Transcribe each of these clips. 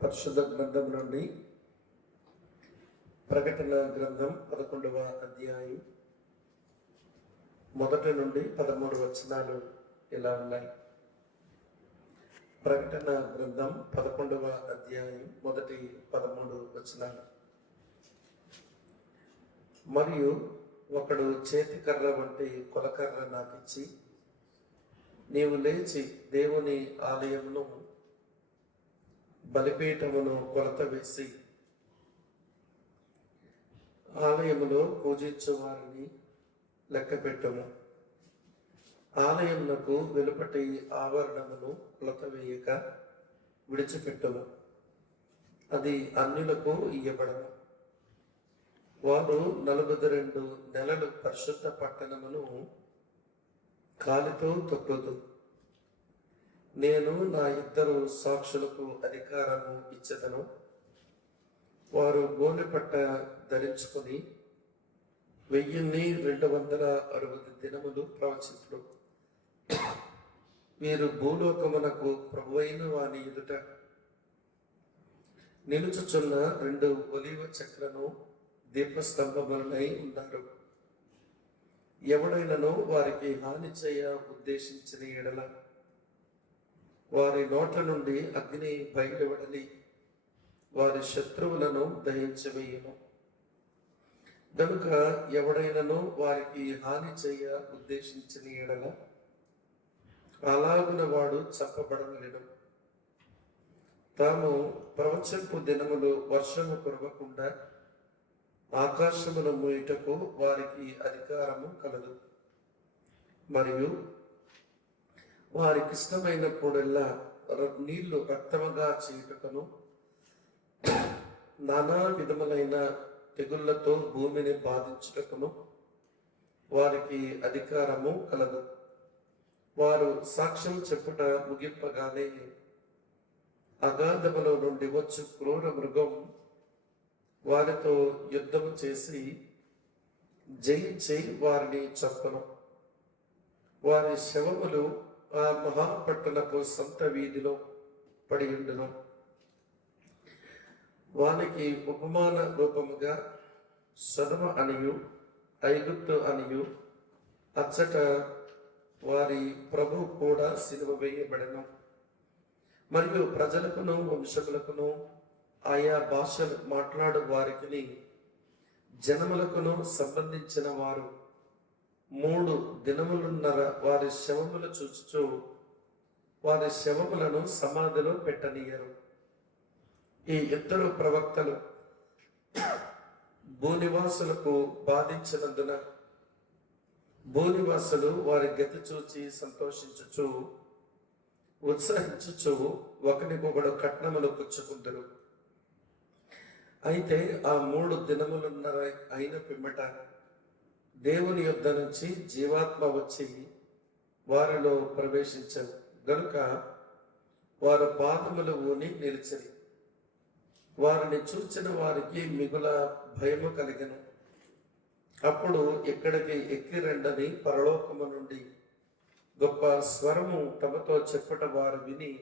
పరిశుద్ధ గ్రంథం నుండి ప్రకటన గ్రంథం 11వ అధ్యాయం 1 నుండి 13 వచనాలు ఇలా ఉన్నాయి. ప్రకటన గ్రంథం 11వ అధ్యాయం 13 వచనాలు. మరియు ఒకడు చేతికర్ర వంటి కొలకర్ర నాకిచ్చి, నీవు లేచి దేవుని ఆలయమును బలిపీఠమును కొలత వేసి ఆలయములో పూజించు వారిని లెక్కపెట్టము. ఆలయమునకు వెలుపటి ఆవరణమును కొలత వేయక విడిచిపెట్టము. అది అన్యులకు ఇయ్యబడము. వారు 42 నెలలు పరిశుద్ధ పట్టణమును కాలితో తొక్కుదు. నేను నా 2 సాక్షులకు అధికారము ఇచ్చెదను. వారు గోనెపట్ట ధరించుకొని 1260 దినములు ప్రవచించుడు. వీరు భూలోకమునకు ప్రభువైన వాని ఎదుట నిలుచుచున్న 2 ఒలీవ చెట్లను దీపస్తంభములనై ఉన్నారు. ఎవడైనను వారికి హాని చేయ ఉద్దేశించిన ఎడల వారి నోట్ల నుండి అగ్ని బయలువడలి వారి శత్రువులను దహించవేయును. గనుక ఎవడైనను వారికి హాని చేయ ఉద్దేశించిన ఎడల అలాగున వాడు చంపబడవలెను. తాము ప్రవచింపు దినములు వర్షము కురవకుండా ఆకాశమును మూయుటకు వారికి అధికారము కలదు. మరియు వారికి ఇష్టమైనప్పుడల్లా నీళ్లు రక్తముగా చేయుటకును నానా విధములైన తెగుళ్లతో భూమిని బాధించుటకును వారికి అధికారము కలదు. వారు సాక్ష్యం చెప్పుట ముగింపగానే అగాధములో నుండి వచ్చు క్రూర మృగం వారితో యుద్ధము చేసి జయించి వారిని చంపను. వారి శవములు ఆ మహాపట్టణపు సంత వీధిలో పడియుండును. వానికి ఉపమాన రూపముగా సొదొమ అనియు ఐగుప్తు అనియు అచ్చట వారి ప్రభు కూడా సిలువ వేయబడెను. మరియు ప్రజలకును వంశములకును ఆయా భాషలు మాట్లాడు వారికి జనములకును సంబంధించిన వారు 3 దినములున్నర వారి శవములు చూచుచు వారి శవములను సమాధిలో పెట్టనీయరు. ఈ 2 ప్రవక్తలు భూనివాసులకు బాధించినందున భూనివాసులు వారి గతి చూచి సంతోషించుచు ఉత్సాహించుచు ఒకరికొకడు కట్నములు పుచ్చుకుందరు. అయితే ఆ 3 దినములున్నర అయిన పిమ్మట దేవుని యొద్ద నుంచి జీవాత్మ వచ్చి వారిలో ప్రవేశించను. గనుక వారు పాదములు ఊని నిలిచిరి. వారిని చూచిన వారికి మిగుల భయము కలిగెను. అప్పుడు ఇక్కడికి ఎక్కి రండని పరలోకము నుండి గొప్ప స్వరము తమతో చెప్పుట వారు విని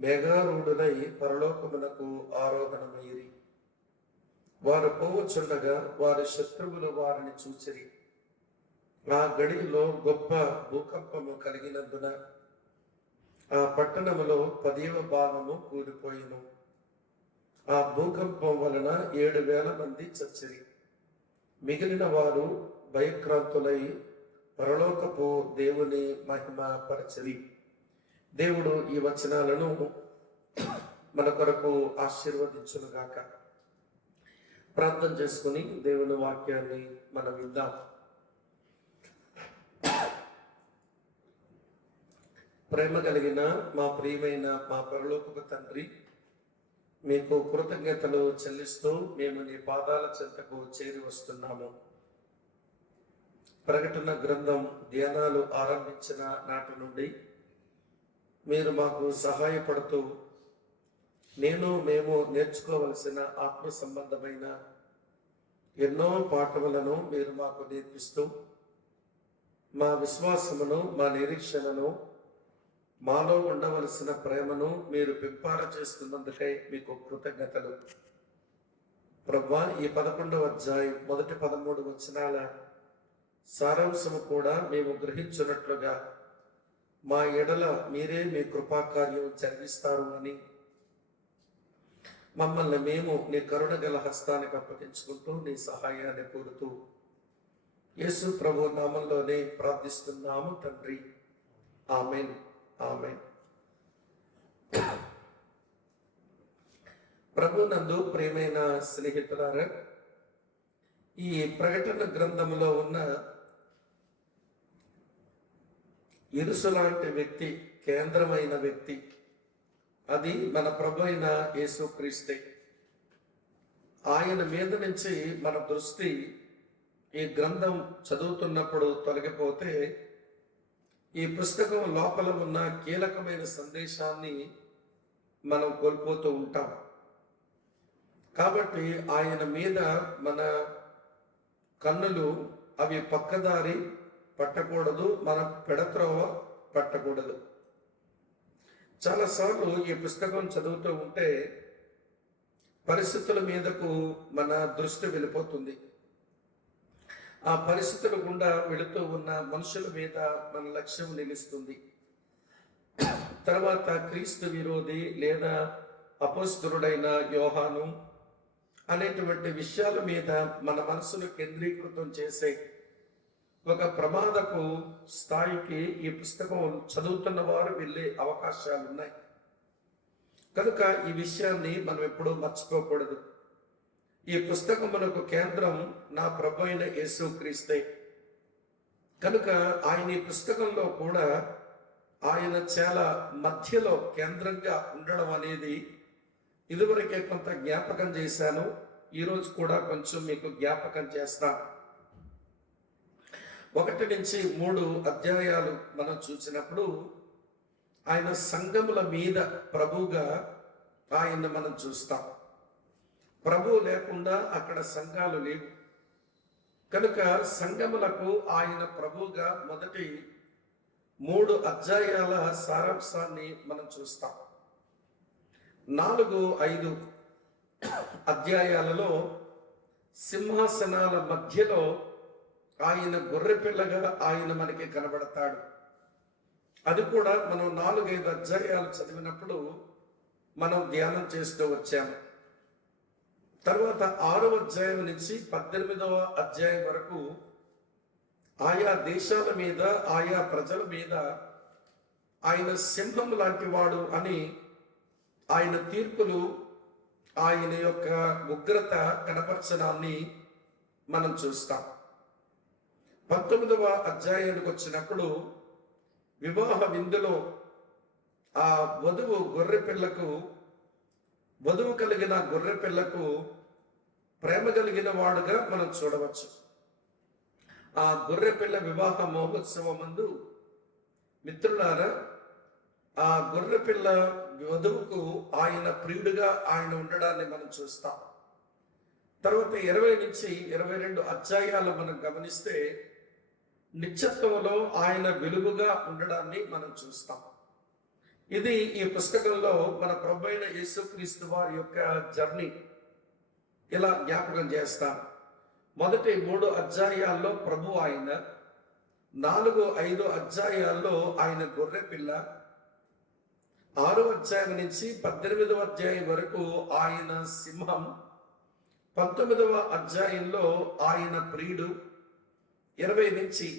మేఘారూఢులై పరలోకమునకు ఆరోహణమైరి. వారు పోవచుండగా వారి శత్రువులు వారిని చూచిరి. ఆ గడిలో గొప్ప భూకంపము కలిగినందున ఆ పట్టణములో 10వ భాగము కూలిపోయిను. ఆ భూకంపం వలన 7,000 మంది చచ్చిరి. మిగిలిన వారు భయక్రాంతులై పరలోకపు దేవుని మహిమ పరచరి. దేవుడు ఈ వచనాలను మన కొరకు ఆశీర్వదించునుగాక. ప్రార్థన చేసుకుని దేవుని వాక్యాన్ని మనం విందాం. ప్రేమ కలిగిన మా ప్రియమైన మా పరలోకపు తండ్రి, మీకు కృతజ్ఞతలు చెల్లిస్తూ మేము నీ పాదాల చెంతకు చేరి వస్తున్నాము. ప్రకటన గ్రంథం ధ్యానాలు ఆరంభించిన నాటి నుండి మీరు మాకు సహాయపడుతూ మేము నేర్చుకోవలసిన ఆత్మ సంబంధమైన ఎన్నో పాఠములను మీరు మాకు నేర్పిస్తూ మా విశ్వాసమును మా నిరీక్షణను మాలో ఉండవలసిన ప్రేమను మీరు పెంపార చేస్తున్నందుకై మీకు కృతజ్ఞతలు. ప్రభువా, ఈ 11వ అధ్యాయం మొదటి 13 వచనాల సారాంశము కూడా మేము గ్రహించున్నట్లుగా మా ఎడల మీరే మీ కృపాకార్యం జరిగిస్తారు అని మమ్మల్ని మేము నీ కరుణ గల హస్తానికి అప్పగించుకుంటూ నీ సహాయాన్ని కోరుతూ యేసు ప్రభు నామంలోనే ప్రార్థిస్తున్నాము తండ్రి. Amen, amen. ప్రభు నందు ప్రియమైన స్నేహితులారా, ఈ ప్రకటన గ్రంథంలో ఉన్న ఇరుసు లాంటి వ్యక్తి, కేంద్రమైన వ్యక్తి, అది మన ప్రభు అయిన యేసుక్రీస్తే. ఆయన మీద నుంచి మన దృష్టి ఈ గ్రంథం చదువుతున్నప్పుడు తొలగిపోతే ఈ పుస్తకం లోపల ఉన్న కీలకమైన సందేశాన్ని మనం కోల్పోతూ ఉంటాం. కాబట్టి ఆయన మీద మన కన్నులు అవి పక్కదారి పట్టకూడదు, మన పెడత్రోవ పట్టకూడదు. చాలాసార్లు ఈ పుస్తకం చదువుతూ ఉంటే పరిస్థితుల మీదకు మన దృష్టి వెళ్ళిపోతుంది. ఆ పరిస్థితుల గుండా వెళుతూ ఉన్న మనుషుల మీద మన లక్ష్యం నిలుస్తుంది. తర్వాత క్రీస్తు విరోధి లేదా అపోస్తలుడైన యోహాను అనేటువంటి విషయాల మీద మన మనసును కేంద్రీకృతం చేసే ఒక ప్రమాదపు స్థాయికి ఈ పుస్తకం చదువుతున్న వారు వెళ్ళే అవకాశాలు ఉన్నాయి. కనుక ఈ విషయాన్ని మనం ఎప్పుడూ మర్చిపోకూడదు. ఈ పుస్తకమునకు కేంద్రం నా ప్రభు అయిన యేసుక్రీస్తే. కనుక ఆయన ఈ పుస్తకంలో కూడా ఆయన చాలా మధ్యలో కేంద్రంగా ఉండడం అనేది ఇదివరకే కొంత జ్ఞాపకం చేశాను. ఈరోజు కూడా కొంచెం మీకు జ్ఞాపకం చేస్తాను. 1 నుంచి 3 అధ్యాయాలు మనం చూసినప్పుడు ఆయన సంఘముల మీద ప్రభువుగా ఆయన మనం చూస్తాం. ప్రభువు లేకుండా అక్కడ సంఘాలు లేవు. కనుక సంఘములకు ఆయన ప్రభువుగా మొదటి 3 అధ్యాయాల సారాంశాన్ని మనం చూస్తాం. 4-5 అధ్యాయాలలో సింహాసనాల మధ్యలో ఆయన గొర్రెపిల్లగా ఆయన మనకి కనబడతాడు. అది కూడా మనం 4-5 అధ్యాయాలు చదివినప్పుడు మనం ధ్యానం చేస్తూ వచ్చాము. తర్వాత 6వ అధ్యాయం నుంచి 18వ అధ్యాయం వరకు ఆయా దేశాల మీద, ఆయా ప్రజల మీద ఆయన సింహం లాంటి వాడు అని ఆయన తీర్పులు, ఆయన యొక్క ఉగ్రత కనపరచడాన్ని మనం చూస్తాం. 19వ అధ్యాయానికి వచ్చినప్పుడు వివాహ విందులో ఆ వధువు కలిగిన గొర్రె పిల్లకు ప్రేమ కలిగిన వాడుగా మనం చూడవచ్చు. ఆ గొర్రె పిల్ల వివాహ మహోత్సవమందు మిత్రులారా, ఆ గొర్రె పిల్ల వధువుకు ఆయన ప్రియుడుగా ఆయన ఉండడాన్ని మనం చూస్తాం. తర్వాత 20 నుంచి 22 అధ్యాయాలు మనం గమనిస్తే నిత్యత్వంలో ఆయన వెలుగుగా ఉండడాన్ని మనం చూస్తాం. ఇది ఈ పుస్తకంలో మన ప్రభు అయిన యేసుక్రీస్తు వారి యొక్క జర్నీ ఇలా జ్ఞాపకం చేస్తాం. మొదటి 3 అధ్యాయాల్లో ప్రభు ఆయన, 4-5 అధ్యాయాల్లో ఆయన గొర్రె పిల్ల, 6వ అధ్యాయం నుంచి 18వ అధ్యాయం వరకు ఆయన సింహం, 19వ అధ్యాయంలో ఆయన ప్రియుడు, 20 నుంచి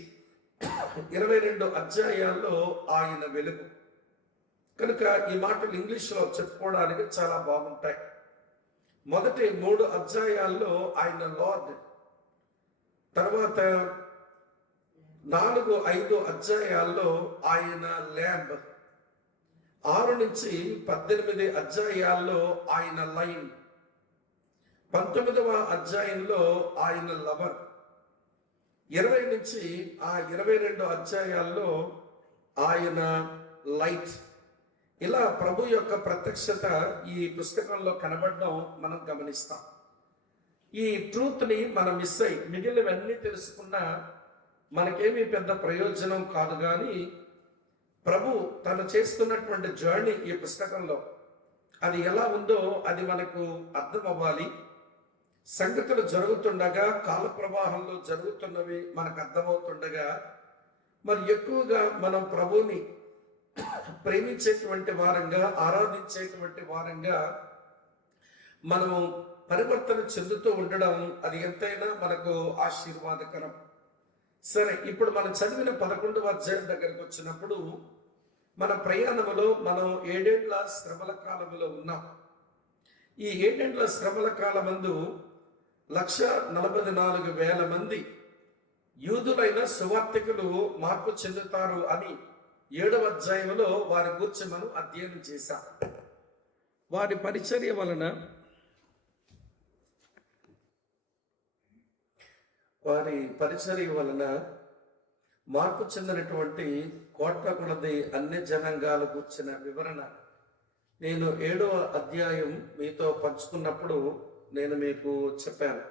22 అధ్యాయాల్లో ఆయన వెలుగు. కనుక ఈ మాటలు ఇంగ్లీష్లో చెప్పుకోవడానికి చాలా బాగుంటాయి. మొదటి 3 అధ్యాయాల్లో ఆయన లార్డ్, తర్వాత 4-5 అధ్యాయాల్లో ఆయన ల్యాంబ్, 6 నుంచి 18 అధ్యాయాల్లో ఆయన లైన్, 19వ అధ్యాయంలో ఆయన లవర్, 20 నుంచి 22 అధ్యాయాల్లో ఆయన లైట్. ఇలా ప్రభు యొక్క ప్రత్యక్షత ఈ పుస్తకంలో కనబడడం మనం గమనిస్తాం. ఈ ట్రూత్ని మనం మిస్ అయ్యి మిగిలినవన్నీ తెలుసుకున్నా మనకేమీ పెద్ద ప్రయోజనం కాదు. కానీ ప్రభు తను చేస్తున్నటువంటి జర్నీ ఈ పుస్తకంలో అది ఎలా ఉందో అది మనకు అర్థం అవ్వాలి. సంగతులు జరుగుతుండగా, కాల ప్రవాహంలో జరుగుతున్నవి మనకు అర్థమవుతుండగా, మరి ఎక్కువగా మనం ప్రభువుని ప్రేమించేటువంటి వారంగా, ఆరాధించేటువంటి వారంగా మనము పరివర్తన చెందుతూ ఉండడం అది ఎంతైనా మనకు ఆశీర్వాదకరం. సరే, ఇప్పుడు మనం చదివిన 11వ అధ్యాయం దగ్గరకు వచ్చినప్పుడు మన ప్రయాణములో మనం 7 శ్రమల కాలములో ఉన్నాం. ఈ 7 శ్రమల కాలమందు 1,44,000 మంది యూదులైన సువార్తికులు మార్పు చెందుతారు అని 7వ అధ్యాయంలో వారి గురించి మనం అధ్యయనం చేశాం. వారి పరిచర్య వలన మార్పు చెందినటువంటి కోట్ల కొలది అన్ని జనాంగాల గురించిన వివరణ నేను 7వ అధ్యాయం మీతో పంచుకున్నప్పుడు నేను మీకు చెప్పాను.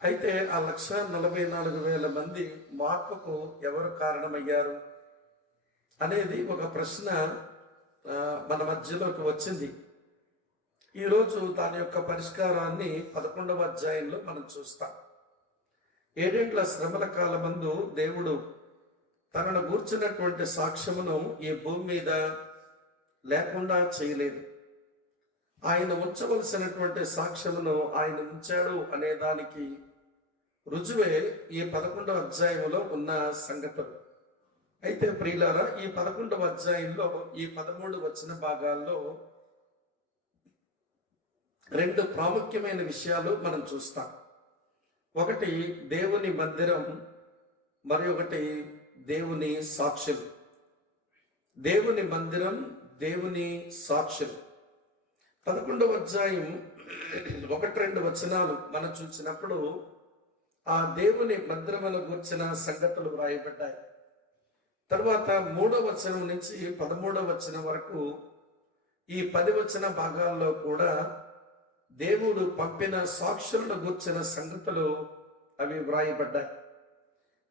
అయితే ఆ 1,44,000 మంది మార్పుకు ఎవరు కారణమయ్యారు అనేది ఒక ప్రశ్న మన మధ్యలోకి వచ్చింది. ఈరోజు దాని యొక్క పరిష్కారాన్ని 11వ అధ్యాయంలో మనం చూస్తాం. 7 శ్రమల కాలమందు దేవుడు తనను గూర్చినటువంటి సాక్ష్యమును ఈ భూమి మీద లేకుండా చేయలేదు. ఆయన ఉంచవలసినటువంటి సాక్ష్యమును ఆయన ఉంచాడు అనే దానికి రుజువే ఈ 11వ అధ్యాయంలో ఉన్న సంగతులు. అయితే ప్రియులారా, ఈ 11వ అధ్యాయంలో ఈ 13 వచన భాగాల్లో 2 ప్రాముఖ్యమైన విషయాలు మనం చూస్తాం. ఒకటి దేవుని మందిరం, మరి ఒకటి దేవుని సాక్షులు. దేవుని మందిరం, దేవుని సాక్షులు. 11వ అధ్యాయం 1-2 వచనాలు మనం చూసినప్పుడు ఆ దేవుని మందిరమును గూర్చిన సంగతులు వ్రాయబడ్డాయి. తర్వాత 3వ వచనం నుంచి 13వ వచనం వరకు ఈ 10 వచన భాగాల్లో కూడా దేవుడు పంపిన సాక్షులను గూర్చిన సంగతులు అవి వ్రాయబడ్డాయి.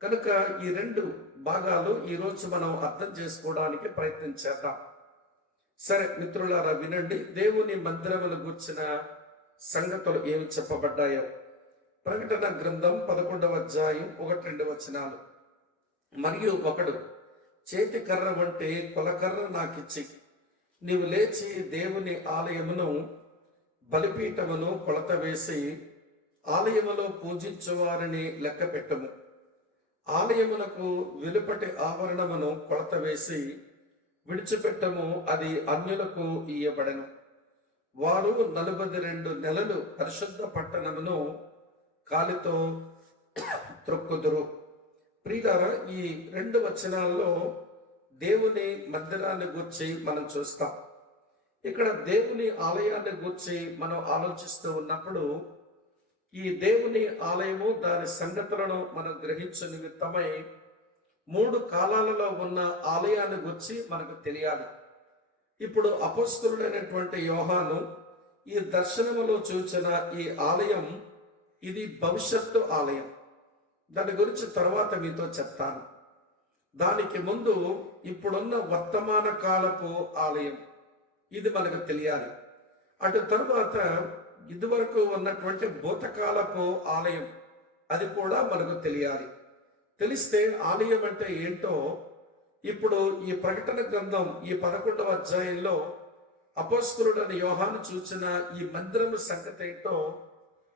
కనుక ఈ 2 భాగాలు ఈరోజు మనం అర్థం చేసుకోవడానికి ప్రయత్నం చేద్దాం. సరే మిత్రులారా, వినండి. దేవుని మందిరమును గూర్చిన సంగతులు ఏమి చెప్పబడ్డాయో. ప్రకటన గ్రంథం 11వ అధ్యాయం 1-2 వచనాలు. మరియు ఒకడు చేతి కర్ర వంటి కొలకర్ర నాకిచ్చి, నీవు లేచి దేవుని ఆలయమును బలిపీఠమును కొలత వేసి ఆలయములో పూజించు వారిని లెక్క పెట్టము. ఆలయమునకు వెలుపటి ఆవరణమును కొలత వేసి విడిచిపెట్టము, అది అన్యులకు ఇయ్యబడెను. వారు 42 నెలలు పరిశుద్ధ పట్టణమును కాలితో త్రొక్కుదురు. ప్రియులారా, ఈ 2 వచనాల్లో దేవుని మందిరాన్ని గూర్చి మనం చూస్తాం. ఇక్కడ దేవుని ఆలయాన్ని గూర్చి మనం ఆలోచిస్తూ ఉన్నప్పుడు ఈ దేవుని ఆలయము, దాని సంగతులను మనం గ్రహించే నిమిత్తమై 3 కాలాలలో ఉన్న ఆలయాన్ని గురించి మనకు తెలియాలి. ఇప్పుడు అపోస్తలుడైనటువంటి యోహాను ఈ దర్శనములో చూచిన ఈ ఆలయం, ఇది భవిష్యత్తు ఆలయం. దాని గురించి తర్వాత మీతో చెప్తాను. దానికి ముందు ఇప్పుడున్న వర్తమాన కాలపు ఆలయం, ఇది మనకు తెలియాలి. అటు తరువాత ఇదివరకు ఉన్నటువంటి భూతకాలపు ఆలయం, అది కూడా మనకు తెలియాలి. తెలిస్తే ఆలయం అంటే ఏంటో ఇప్పుడు ఈ ప్రకటన గ్రంథం ఈ 11వ అధ్యాయంలో అపోస్తలుడైన యోహాను చూసిన ఈ మందిరం సంగతి ఏంటో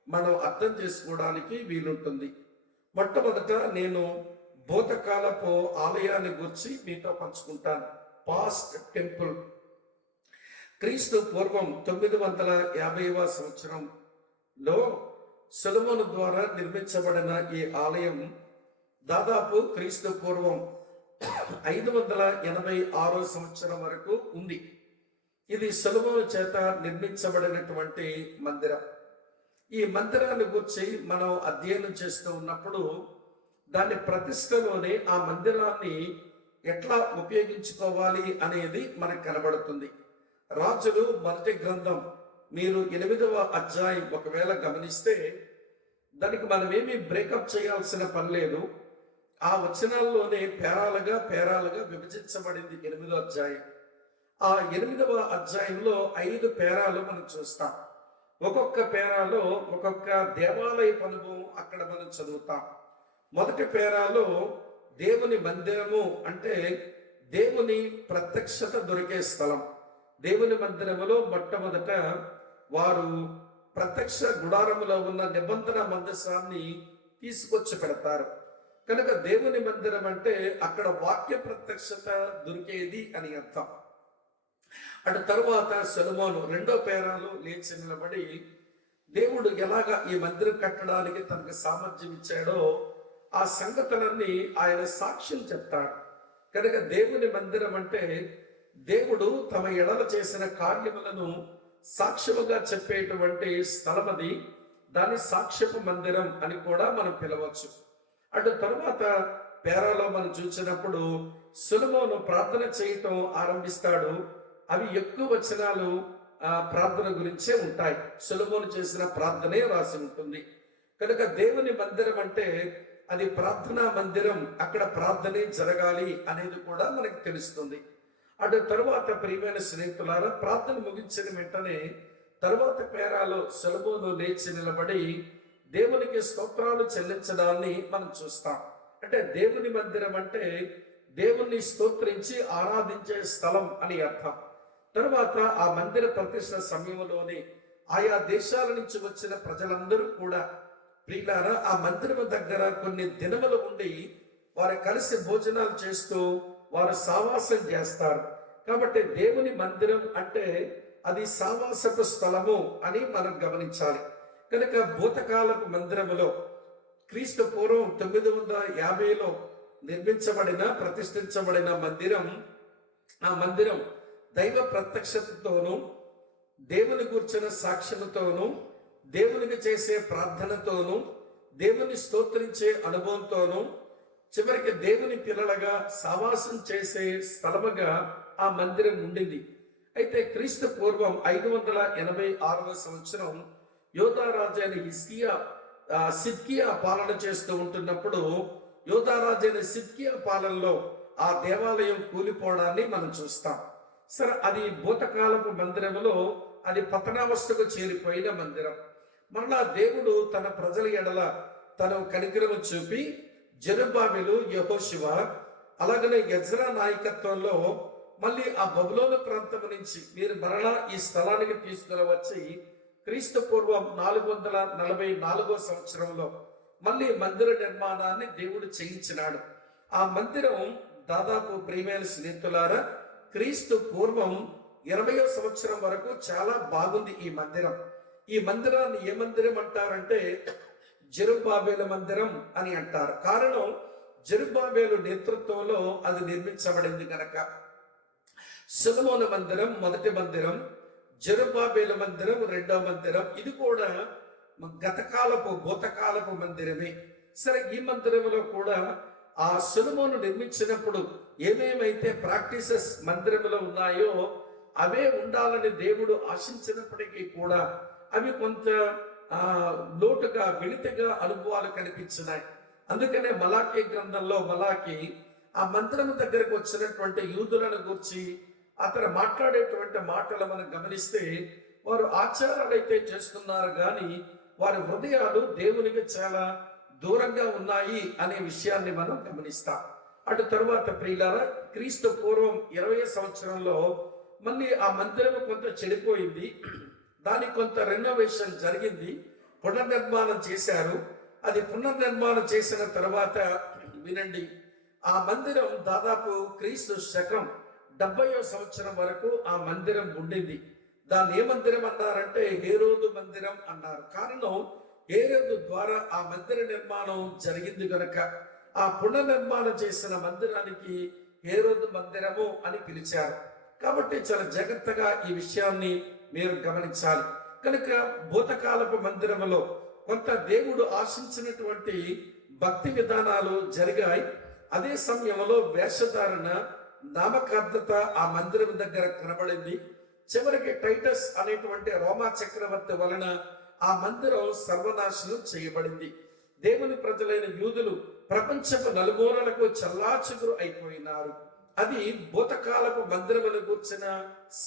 మనం అర్థం చేసుకోవడానికి వీలుంటుంది. మొట్టమొదట నేను భూతకాలపు ఆలయాన్ని గురించి మీతో పంచుకుంటాను. Past temple. క్రీస్తు పూర్వం 950వ సంవత్సరంలో సొలొమోను ద్వారా నిర్మించబడిన ఈ ఆలయం దాదాపు క్రీస్తు పూర్వం 586వ సంవత్సరం వరకు ఉంది. ఇది సొలొమోను చేత నిర్మించబడినటువంటి మందిరం. ఈ మందిరాన్ని గురించి మనం అధ్యయనం చేస్తూ ఉన్నప్పుడు దాని ప్రతిష్టలోనే ఆ మందిరాన్ని ఎట్లా ఉపయోగించుకోవాలి అనేది మనకు కనబడుతుంది. రాజులు మొదటి గ్రంథం మీరు 8వ అధ్యాయం ఒకవేళ గమనిస్తే దానికి మనమేమి బ్రేకప్ చేయాల్సిన పని లేదు. ఆ వచనాల్లోనే పేరాలుగా పేరాలుగా విభజించబడింది 8వ అధ్యాయం. ఆ 8వ అధ్యాయంలో 5 పేరాలు మనం చూస్తాం. ఒక్కొక్క పేరాలో ఒక్కొక్క దేవాలయ అనుభవం అక్కడ మనం చదువుతాం. మొదటి పేరాలో దేవుని మందిరము అంటే దేవుని ప్రత్యక్షత దొరికే స్థలం. దేవుని మందిరములో మొట్టమొదట వారు ప్రత్యక్ష గుడారములో ఉన్న నిబంధన మందసాన్ని తీసుకొచ్చి పెడతారు. కనుక దేవుని మందిరం అంటే అక్కడ వాక్య ప్రత్యక్షత దొరికేది అని అర్థం. అటు తరువాత సొలొమోను 2వ పేరాలో లేచి నిలబడి దేవుడు ఎలాగా ఈ మందిరం కట్టడానికి తనకు సామర్థ్యం ఇచ్చాడో ఆ సంగతులన్నీ ఆయన సాక్ష్యం చెప్తాడు. కనుక దేవుని మందిరం అంటే దేవుడు తమ ఎడల చేసిన కార్యములను సాక్ష్యముగా చెప్పేటువంటి స్థలం అది. దాని సాక్ష్యపు మందిరం అని కూడా మనం పిలవచ్చు. అటు తర్వాత పేరాలో మనం చూసినప్పుడు సొలొమోను ప్రార్థన చేయటం ఆరంభిస్తాడు. అవి ఎక్కువ వచనాలు ప్రార్థన గురించే ఉంటాయి. సొలొమోను చేసిన ప్రార్థనే రాసి ఉంటుంది. కనుక దేవుని మందిరం అంటే అది ప్రార్థనా మందిరం, అక్కడ ప్రార్థనే జరగాలి అనేది కూడా మనకు తెలుస్తుంది. అటు తరువాత ప్రియమైన స్నేహితులారా, ప్రార్థన ముగించిన వెంటనే తరువాత పేరాలో సొలొమోను లేచి నిలబడి దేవునికి స్తోత్రాలు చెల్లించడాన్ని మనం చూస్తాం. అంటే దేవుని మందిరం అంటే దేవుణ్ణి స్తోత్రించి ఆరాధించే స్థలం అని అర్థం. తరువాత ఆ మందిర ప్రతిష్ట సమయంలోనే ఆయా దేశాల నుంచి వచ్చిన ప్రజలందరూ కూడా ప్రియులారా ఆ మందిరం దగ్గర కొన్ని దినములు ఉండి వారు కలిసి భోజనాలు చేస్తూ వారు సావాసం చేస్తారు. కాబట్టి దేవుని మందిరం అంటే అది సావాసపు స్థలము అని మనం గమనించాలి. కనుక భూతకాలపు మందిరములో క్రీస్తు పూర్వం 950లో నిర్మించబడిన ప్రతిష్ఠించబడిన మందిరం, ఆ మందిరం దైవ ప్రత్యక్షతతోనూ దేవుని గూర్చిన సాక్ష్యముతోనూ దేవునికి చేసే ప్రార్థనతోనూ దేవుని స్తోత్రించే అనుభవంతోనూ చివరికి దేవుని పిల్లలుగా సావాసం చేసే స్థలముగా ఆ మందిరం ఉండింది. అయితే క్రీస్తు పూర్వం 586వ సంవత్సరం యోధారాజైన సిద్కియా పాలన చేస్తూ ఉంటున్నప్పుడు యోధారాజైన సిద్కియా పాలనలో ఆ దేవాలయం కూలిపోవడాన్ని మనం చూస్తాం. సరే, అది భూతకాలపు మందిరములో అది పతనావస్థకు చేరిపోయిన మందిరం. మరలా దేవుడు తన ప్రజల ఎడల తన కనికరము చూపి జెరుబ్బాబెలు, యెహోషువ అలాగనే ఎజ్రా నాయకత్వంలో మళ్ళీ ఆ బబులోను ప్రాంతం నుంచి మీరు మరలా ఈ స్థలానికి తీసుకుని వచ్చి క్రీస్తు పూర్వం 444వ సంవత్సరంలో మళ్ళీ మందిర నిర్మాణాన్ని దేవుడు చేయించినాడు. ఆ మందిరం దాదాపు ప్రియమైన స్నేహితులారా క్రీస్తు పూర్వం 20వ సంవత్సరం వరకు చాలా బాగుంది ఈ మందిరం. ఈ మందిరాన్ని ఏ మందిరం అంటారంటే జెరుబ్బాబెలు మందిరం అని అంటారు. కారణం జెరుబ్బాబెలు నేతృత్వంలో అది నిర్మించబడింది కనుక. సొలొమోను మందిరం మొదటి మందిరం, జెరుబ్బాబెలు మందిరం రెండవ మందిరం. ఇది కూడా భూతకాలపు మందిరమే. సరే, ఈ మందిరంలో కూడా ఆ సొలొమోను నిర్మించినప్పుడు ఏమేమైతే ప్రాక్టీసెస్ మందిరంలో ఉన్నాయో అవే ఉండాలని దేవుడు ఆశించినప్పటికీ కూడా అవి కొంత లోటుగా వెలితిగా అనుభవాలు కనిపించినాయి. అందుకనే మలాకీ గ్రంథంలో మలాకీ ఆ మందిరం దగ్గరకు వచ్చినటువంటి యూదులను గురించి అతను మాట్లాడేటువంటి మాటలు మనం గమనిస్తే వారు ఆచారాలు అయితే చేస్తున్నారు కానీ వారి హృదయాలు దేవునికి చాలా దూరంగా ఉన్నాయి అనే విషయాన్ని మనం గమనిస్తాం. అటు తరువాత ప్రియులారా క్రీస్తు పూర్వం 20వ సంవత్సరంలో మళ్ళీ ఆ మందిరం కొంత చెడిపోయింది. దానికి కొంత రెనోవేషన్ జరిగింది, పునర్నిర్మాణం చేశారు. అది పునర్నిర్మాణం చేసిన తర్వాత వినండి, ఆ మందిరం దాదాపు క్రీస్తు శకం 70వ సంవత్సరం వరకు ఆ మందిరం ఉండింది. దాన్ని ఏ మందిరం అన్నారంటే హేరోదు మందిరం అన్నారు. కారణం హేరోదు ద్వారా ఆ మందిర నిర్మాణం జరిగింది కనుక ఆ పునర్నిర్మాణం చేసిన మందిరానికి హేరోదు మందిరము అని పిలిచారు. కాబట్టి చాలా జాగ్రత్తగా ఈ విషయాన్ని మీరు గమనించాలి. కనుక భూతకాలపు మందిరములో కొంత దేవుడు ఆశించినటువంటి భక్తి విధానాలు జరిగాయి. అదే సమయంలో వేషధారణ, నామకార్థత ఆ మందిరం దగ్గర కనబడింది. చివరికి టైటస్ అనేటువంటి రోమా చక్రవర్తి వలన ఆ మందిరం సర్వనాశనం చేయబడింది. దేవుని ప్రజలైన యూదులు ప్రపంచపు నలుమూలలకు చల్లాచెదురు అయిపోయినారు. అది భూతకాలపు మందిరమును గూర్చిన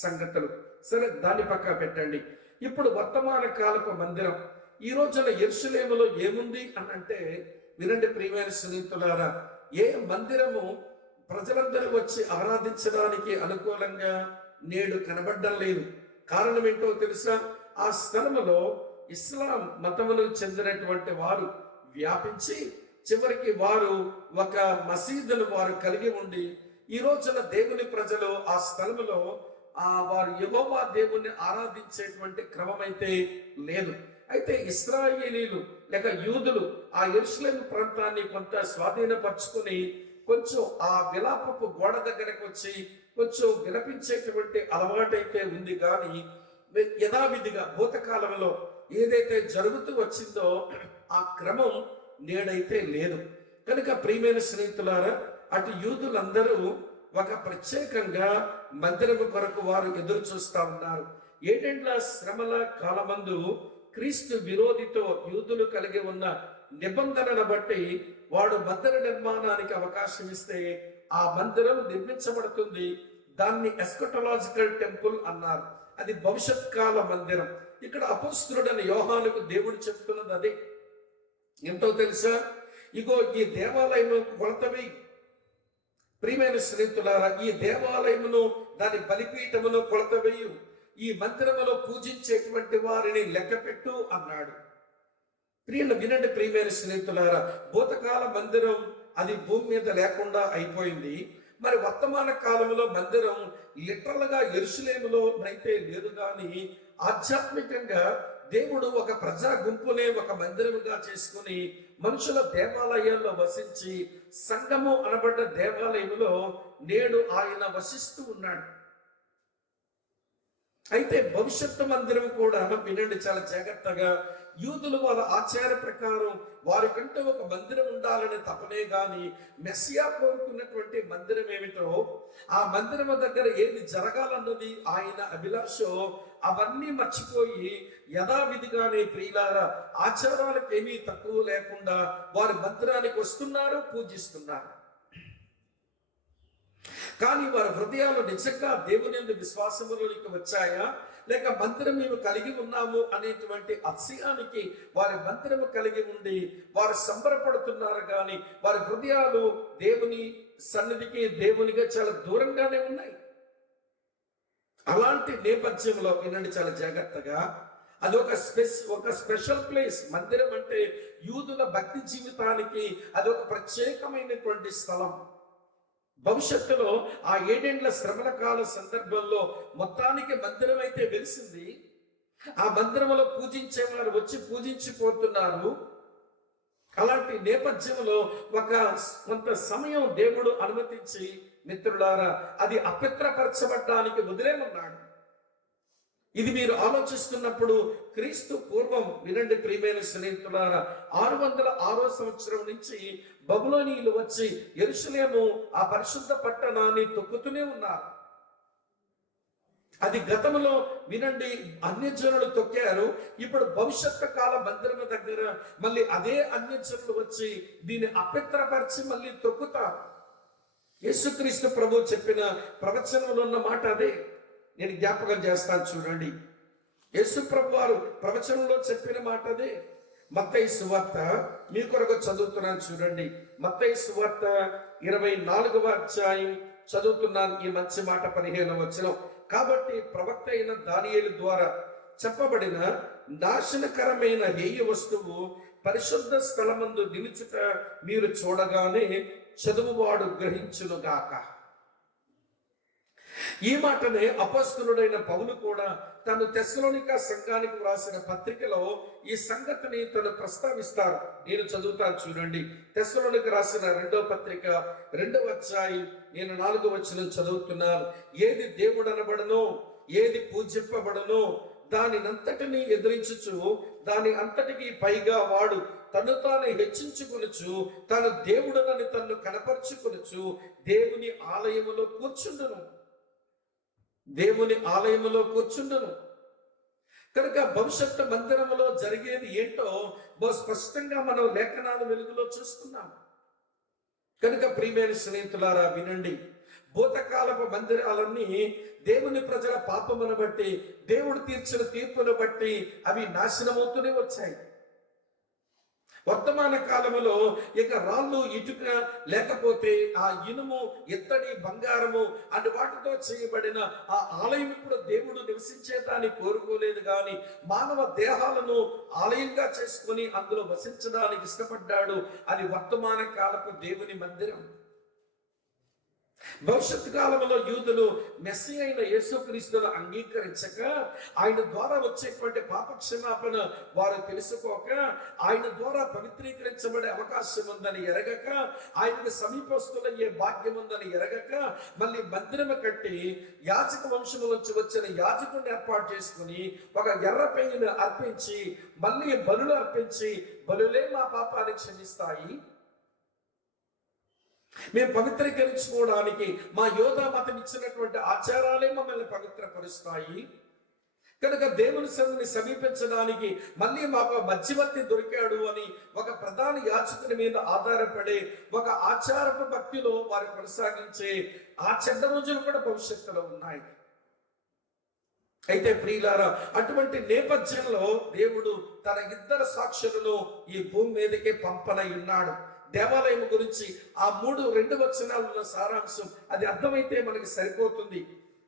సంగతులు. సరే, దాన్ని పక్క పెట్టండి. ఇప్పుడు వర్తమాన కాలపు మందిరం. ఈ రోజున యెరూషలేములో ఏముంది అని అంటే, వినండి ప్రియమైన స్నేహితులారా, ఏ మందిరము ప్రజలందరూ వచ్చి ఆరాధించడానికి అనుకూలంగా నేడు కనబడడం లేదు. కారణం ఏంటో తెలుసా? ఆ స్థలములో ఇస్లాం మతమును చెందినటువంటి వారు వ్యాపించి చివరికి వారు ఒక మసీదును వారు కలిగి ఉండి, ఈ రోజున దేవుని ప్రజలు ఆ స్థలములో వారు యెహోవా దేవుణ్ణి ఆరాధించేటువంటి క్రమం అయితే లేదు. అయితే ఇశ్రాయేలీలు లేక యూదులు ఆ యెరూషలేము ప్రాంతాన్ని కొంత స్వాధీనపరుచుకుని కొంచెం ఆ విలాపపు గోడ దగ్గరకు వచ్చి కొంచెం విలపించేటువంటి అలవాటైతే ఉంది, కానీ యథావిధిగా భూతకాలంలో ఏదైతే జరుగుతూ వచ్చిందో ఆ క్రమం నేడైతే లేదు. కనుక ప్రియమైన స్నేహితులారా, అటు యూదులందరూ ఒక ప్రత్యేకంగా మందిరము కొరకు వారు ఎదురు చూస్తా ఉన్నారు. 7 ఏండ్ల శ్రమల కాలమందు క్రీస్తు విరోధితో యూదులు కలిగి ఉన్న నిబంధనను బట్టి వాడు మందిర నిర్మాణానికి అవకాశం ఇస్తే ఆ మందిరం నిర్మించబడుతుంది. దాన్ని ఎస్కటలాజికల్ టెంపుల్ అన్నారు. అది భవిష్యత్ కాల మందిరం. ఇక్కడ అపొస్తలుడైన యోహానుకు దేవుడు చెప్తున్నది అదే. ఏంటో తెలుసా? ఇగో ఈ దేవాలయము కొలతవి. ప్రియమైన స్నేహితులారా, ఈ దేవాలయమును దాని బలిపీఠమును కొలతవేయు, ఈ మందిరములో పూజించేటువంటి వారిని లెక్కపెట్టు అన్నాడు. వినండి ప్రియమైన స్నేహితులారా, భూతకాల మందిరం అది భూమి మీద లేకుండా అయిపోయింది. మరి వర్తమాన కాలంలో మందిరం లిటరల్ గా యెరూషలేములో అయితే లేదు, కానీ ఆధ్యాత్మికంగా దేవుడు ఒక ప్రజా గుంపునే ఒక మందిరముగా చేసుకుని మనుషుల దేవాలయాల్లో వసించి సంఘము అనబడ్డ దేవాలయంలో నేడు ఆయన వసిస్తూ ఉన్నాడు. అయితే భవిష్యత్తు మందిరం కూడా వినండి చాలా జాగ్రత్తగా. యూదులు వాళ్ళ ఆచార ప్రకారం వారికంటే ఒక మందిరం ఉండాలని తపనే గాని మెస్సియా కోరుకున్నటువంటి మందిరం ఏమిటో, ఆ మందిరం దగ్గర ఏది జరగాలన్నది ఆయన అభిలాషో అవన్నీ మర్చిపోయి యథావిధిగానే ప్రియులారా ఆచారాలకు ఏమీ తక్కువ లేకుండా వారి మందిరానికి వస్తున్నారు, పూజిస్తున్నారు. కానీ వారి హృదయాలు నిజంగా దేవుని యందు విశ్వాసములోనికి వచ్చాయా, లేక మందిరం మేము కలిగి ఉన్నాము అనేటువంటి అతిశయానికి వారి మందిరము కలిగి ఉండి వారు సంబరపడుతున్నారు, కానీ వారి హృదయాలు దేవుని సన్నిధికి దేవునిగా చాలా దూరంగానే ఉన్నాయి. అలాంటి నేపథ్యంలో వినండి చాలా జాగ్రత్తగా, అది ఒక స్పెషల్ ప్లేస్. మందిరం అంటే యూదుల భక్తి జీవితానికి అది ఒక ప్రత్యేకమైనటువంటి స్థలం. భవిష్యత్తులో ఆ 7 ఏండ్ల శ్రమల కాల సందర్భంలో మొత్తానికి మందిరం అయితే వెలిసింది. ఆ మందిరంలో పూజించేవారు వచ్చి పూజించిపోతున్నారు. అలాంటి నేపథ్యంలో కొంత సమయం దేవుడు అనుమతించి మిత్రులారా అది అపవిత్రపరచబడ్డానికి వదిలేమన్నాడు. ఇది మీరు ఆలోచిస్తున్నప్పుడు క్రీస్తు పూర్వం వినండి ప్రియమైన స్నేహితులారా 606వ సంవత్సరం నుంచి బబులోనీయులు వచ్చి యెరూషలేము ఆ పరిశుద్ధ పట్టణాన్ని తొక్కుతూనే ఉన్నారు. అది గతంలో వినండి అన్యజనులు తొక్కారు. ఇప్పుడు భవిష్యత్తు కాల మందిరం దగ్గర మళ్ళీ అదే అన్యజనులు వచ్చి దీన్ని అపవిత్రపరిచి మళ్ళీ తొక్కుతారు. యేసుక్రీస్తు ప్రభు చెప్పిన ప్రవచనంలో ఉన్న మాట అదే. నేను జ్ఞాపకం చేస్తాను చూడండి. యేసు ప్రభు వారు ప్రవచనంలో చెప్పిన మాట అదే. మత్తయి సువార్త మీ కొరకు చదువుతున్నాను చూడండి. మత్తయి సువార్త 24వ అధ్యాయం చదువుతున్నాను. ఈ మంచి మాట 15వ వచనం. కాబట్టి ప్రవక్త అయిన దానియేలు ద్వారా చెప్పబడిన నాశనకరమైన హేయ వస్తువు పరిశుద్ధ స్థలమందు నిలుచుట మీరు చూడగానే చదువువాడు గ్రహించునుగాక. ఈ మాటనే అపొస్తలుడైన పౌలు కూడా తను తెస్సలోనిక సంఘానికి వ్రాసిన పత్రికలో ఈ సంగతిని తను ప్రస్తావిస్తారు. నేను చదువుతాను చూడండి. తెస్సలోనిక రాసిన 2వ పత్రిక 2వ అధ్యాయం నేను 4వ వచనం చదువుతున్నాను. ఏది దేవుడు అనబడనో, ఏది పూజింపబడనో దానినంతటిని ఎదిరించుచు దాని అంతటికి పైగా వాడు తను తాను హెచ్చించుకొనుచు తాను దేవుడనని తన్ను కనపరుచుకొనుచు దేవుని ఆలయములో కూర్చుండును. కనుక భవిష్యత్తు మందిరంలో జరిగేది ఏంటో బహు స్పష్టంగా మనం లేఖనాల వెలుగులో చూస్తున్నాం. కనుక ప్రియమైన స్నేహితులారా వినండి, భూతకాలపు మందిరాలన్నీ దేవుని ప్రజల పాపమును బట్టి, దేవుడు తీర్చిన తీర్పును బట్టి అవి నాశనమవుతూనే వచ్చాయి. వర్తమాన కాలంలో ఇక రాళ్ళు, ఇటుక, లేకపోతే ఆ ఇనుము, ఇత్తడి, బంగారము అనే వాటితో చేయబడిన ఆ ఆలయం ఇప్పుడు దేవుడు నివసించేదాన్ని కోరుకోలేదు, కానీ మానవ దేహాలను ఆలయంగా చేసుకొని అందులో వసించడానికి ఇష్టపడ్డాడు. అది వర్తమాన కాలపు దేవుని మందిరం. భవిష్యత్తు కాలంలో యూదులు మెస్సీ అయిన యేసుక్రీస్తును అంగీకరించక, ఆయన ద్వారా వచ్చేటువంటి పాప క్షమాపణ వారు తెలుసుకోక, ఆయన ద్వారా పవిత్రీకరించబడే అవకాశం ఉందని ఎరగక, ఆయనకు సమీపస్తులయ్యే భాగ్యం ఉందని ఎరగక, మళ్ళీ మందిరము కట్టి యాజక వంశము నుంచి వచ్చిన యాజకుడిని ఏర్పాటు చేసుకుని ఒక ఎర్ర పెయ్యను అర్పించి, మళ్ళీ బలులు అర్పించి, బలులే మా పాపాన్ని క్షమిస్తాయి, మేము పవిత్రీకరించుకోవడానికి మా యోధా మతం ఇచ్చినటువంటి ఆచారాలే మమ్మల్ని పవిత్రపరుస్తాయి, కనుక దేవుని సన్నిధిని సమీపించడానికి మళ్ళీ మాకు మధ్యవర్తి దొరికాడు అని ఒక ప్రధాన యాజకుని మీద ఆధారపడే ఒక ఆచారపు భక్తిలో వారు కొనసాగించే ఆ చెడ్డ రోజులు కూడా భవిష్యత్తులో ఉన్నాయి. అయితే ప్రియులారా, అటువంటి నేపథ్యంలో దేవుడు తన ఇద్దరు సాక్షులను ఈ భూమి మీదకే పంపనై ఉన్నాడు. దేవాలయం గురించి ఆ 2 వచనాల సారాంశం అది అర్థమైతే మనకి సరిపోతుంది.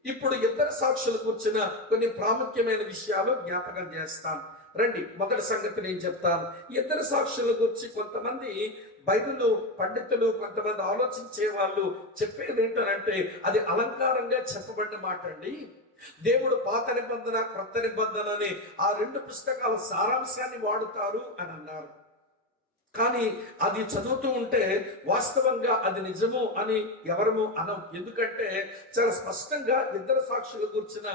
ఇప్పుడు ఇద్దరు సాక్షులు కూర్చున్న కొన్ని ప్రాముఖ్యమైన విషయాలు జ్ఞాపకం చేస్తాను. రండి, మొదటి సంగతి నేను చెప్తాను. ఇద్దరు సాక్షుల గురించి కొంతమంది బైబిల్ పండితులు, కొంతమంది ఆలోచించే వాళ్ళు చెప్పేది ఏంటంటే అది అలంకారంగా చెప్పబడిన మాట అండి. దేవుడు పాత నిబంధన, కొత్త నిబంధన అని ఆ 2 పుస్తకాల సారాంశాన్ని వాడుతారు అని అన్నారు. కానీ అది చదువుతూ ఉంటే వాస్తవంగా అది నిజము అని ఎవరము అనం. ఎందుకంటే చాలా స్పష్టంగా ఇద్దరు సాక్షులు కూర్చున్న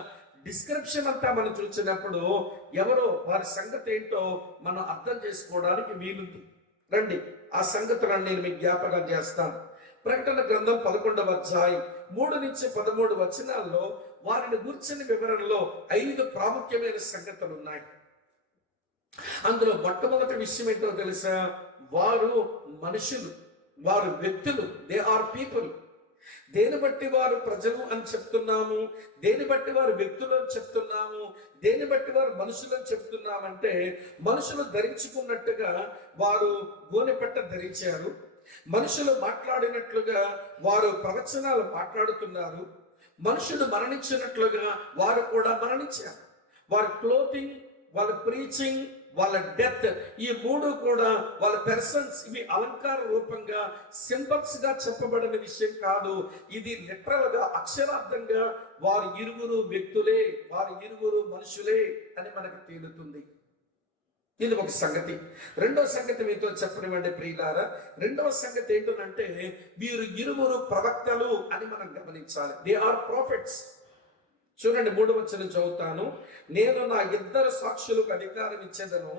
డిస్క్రిప్షన్ అంతా మనం చూసినప్పుడు ఎవరో వారి సంగతి ఏంటో మనం అర్థం చేసుకోవడానికి వీలుంది. రండి, ఆ సంగతులను నేను మీకు జ్ఞాపకం చేస్తాను. ప్రకటన గ్రంథం 11వ అధ్యాయం 3 నుంచి 13 వచనాల్లో వారిని గుర్చిన వివరణలో 5 ప్రాముఖ్యమైన సంగతులు ఉన్నాయి. అందులో మొట్టమొదటి విషయం ఏంటో తెలుసా? వారు మనుషులు, వారు వ్యక్తులు, దే ఆర్ పీపుల్. దేని బట్టి వారు ప్రజలు అని చెప్తున్నాము, దేని బట్టి వారు వ్యక్తులు అని చెప్తున్నాము, దేని బట్టి వారు మనుషులు అని చెప్తున్నామంటే, మనుషులు ధరించుకున్నట్టుగా వారు గోనెపట్ట ధరించారు, మనుషులు మాట్లాడినట్లుగా వారు ప్రవచనాలు మాట్లాడుతున్నారు, మనుషులు మరణించినట్లుగా వారు కూడా మరణించారు. వారి క్లోతింగ్, వాళ్ళ ప్రీచింగ్, వాళ్ళ డెత్, ఈ 3 కూడా వాళ్ళ పర్సన్స్. ఇవి అలంకార రూపంగా, సింబల్స్ గా చెప్పబడిన విషయం కాదు. ఇది లిటరల్ గా, అక్షరార్థంగా వారు ఇరువురు వ్యక్తులే, వారు ఇరువురు మనుషులే అని మనకు తేలుతుంది. ఇది ఒక సంగతి. రెండవ సంగతి మీతో చెప్పనివ్వండి ప్రియులారా. రెండవ సంగతి ఏంటంటే వీరు ఇరువురు ప్రవక్తలు అని మనం గమనించాలి. They are prophets. చూడండి, 3వ వచనం చదువుతాను. నేను నా ఇద్దరు సాక్షులకు అధికారం ఇచ్చేదను,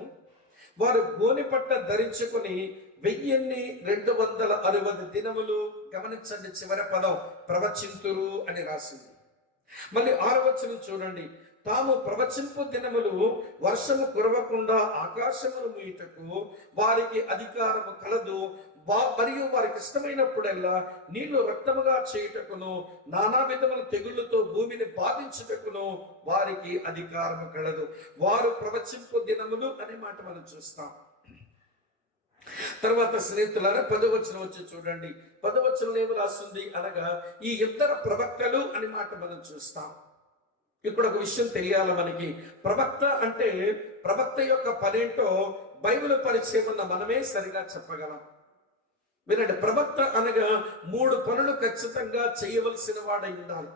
వారు గోనెపట్ట ధరించుకొని 1260 దినములు, గమనించండి చివరి పదం, ప్రవచింతురు అని రాసింది. మళ్ళీ 6వ వచనం చూడండి. తాము ప్రవచింపు దినములు వర్షము కురవకుండా ఆకాశమును మూయుటకు వారికి అధికారము కలదు, మరియు వారికి ఇష్టమైనప్పుడల్లా నీళ్లు రక్తముగా చేయుటకును నానా విధముల తెగుళ్లతో భూమిని బాధించుటకును వారికి అధికారము కలదు. వారు ప్రవచింపు దినములు అనే మాట మనం చూస్తాం. తర్వాత స్నేహితులారా 10వ వచనం వచ్చి చూడండి. 10వ వచనం ఏమి రాస్తుంది అనగా ఈ ఇద్దరు ప్రవక్తలు అని మాట మనం చూస్తాం. ఇక్కడ ఒక విషయం తెలియాలి మనకి. ప్రవక్త అంటే ప్రవక్త యొక్క పనేంటో బైబిల్ పరిచయం ఉన్న మనమే సరిగా చెప్పగలం. వినండి, ప్రవక్త అనగా 3 పనులు ఖచ్చితంగా చేయవలసిన వాడై ఉండాలి.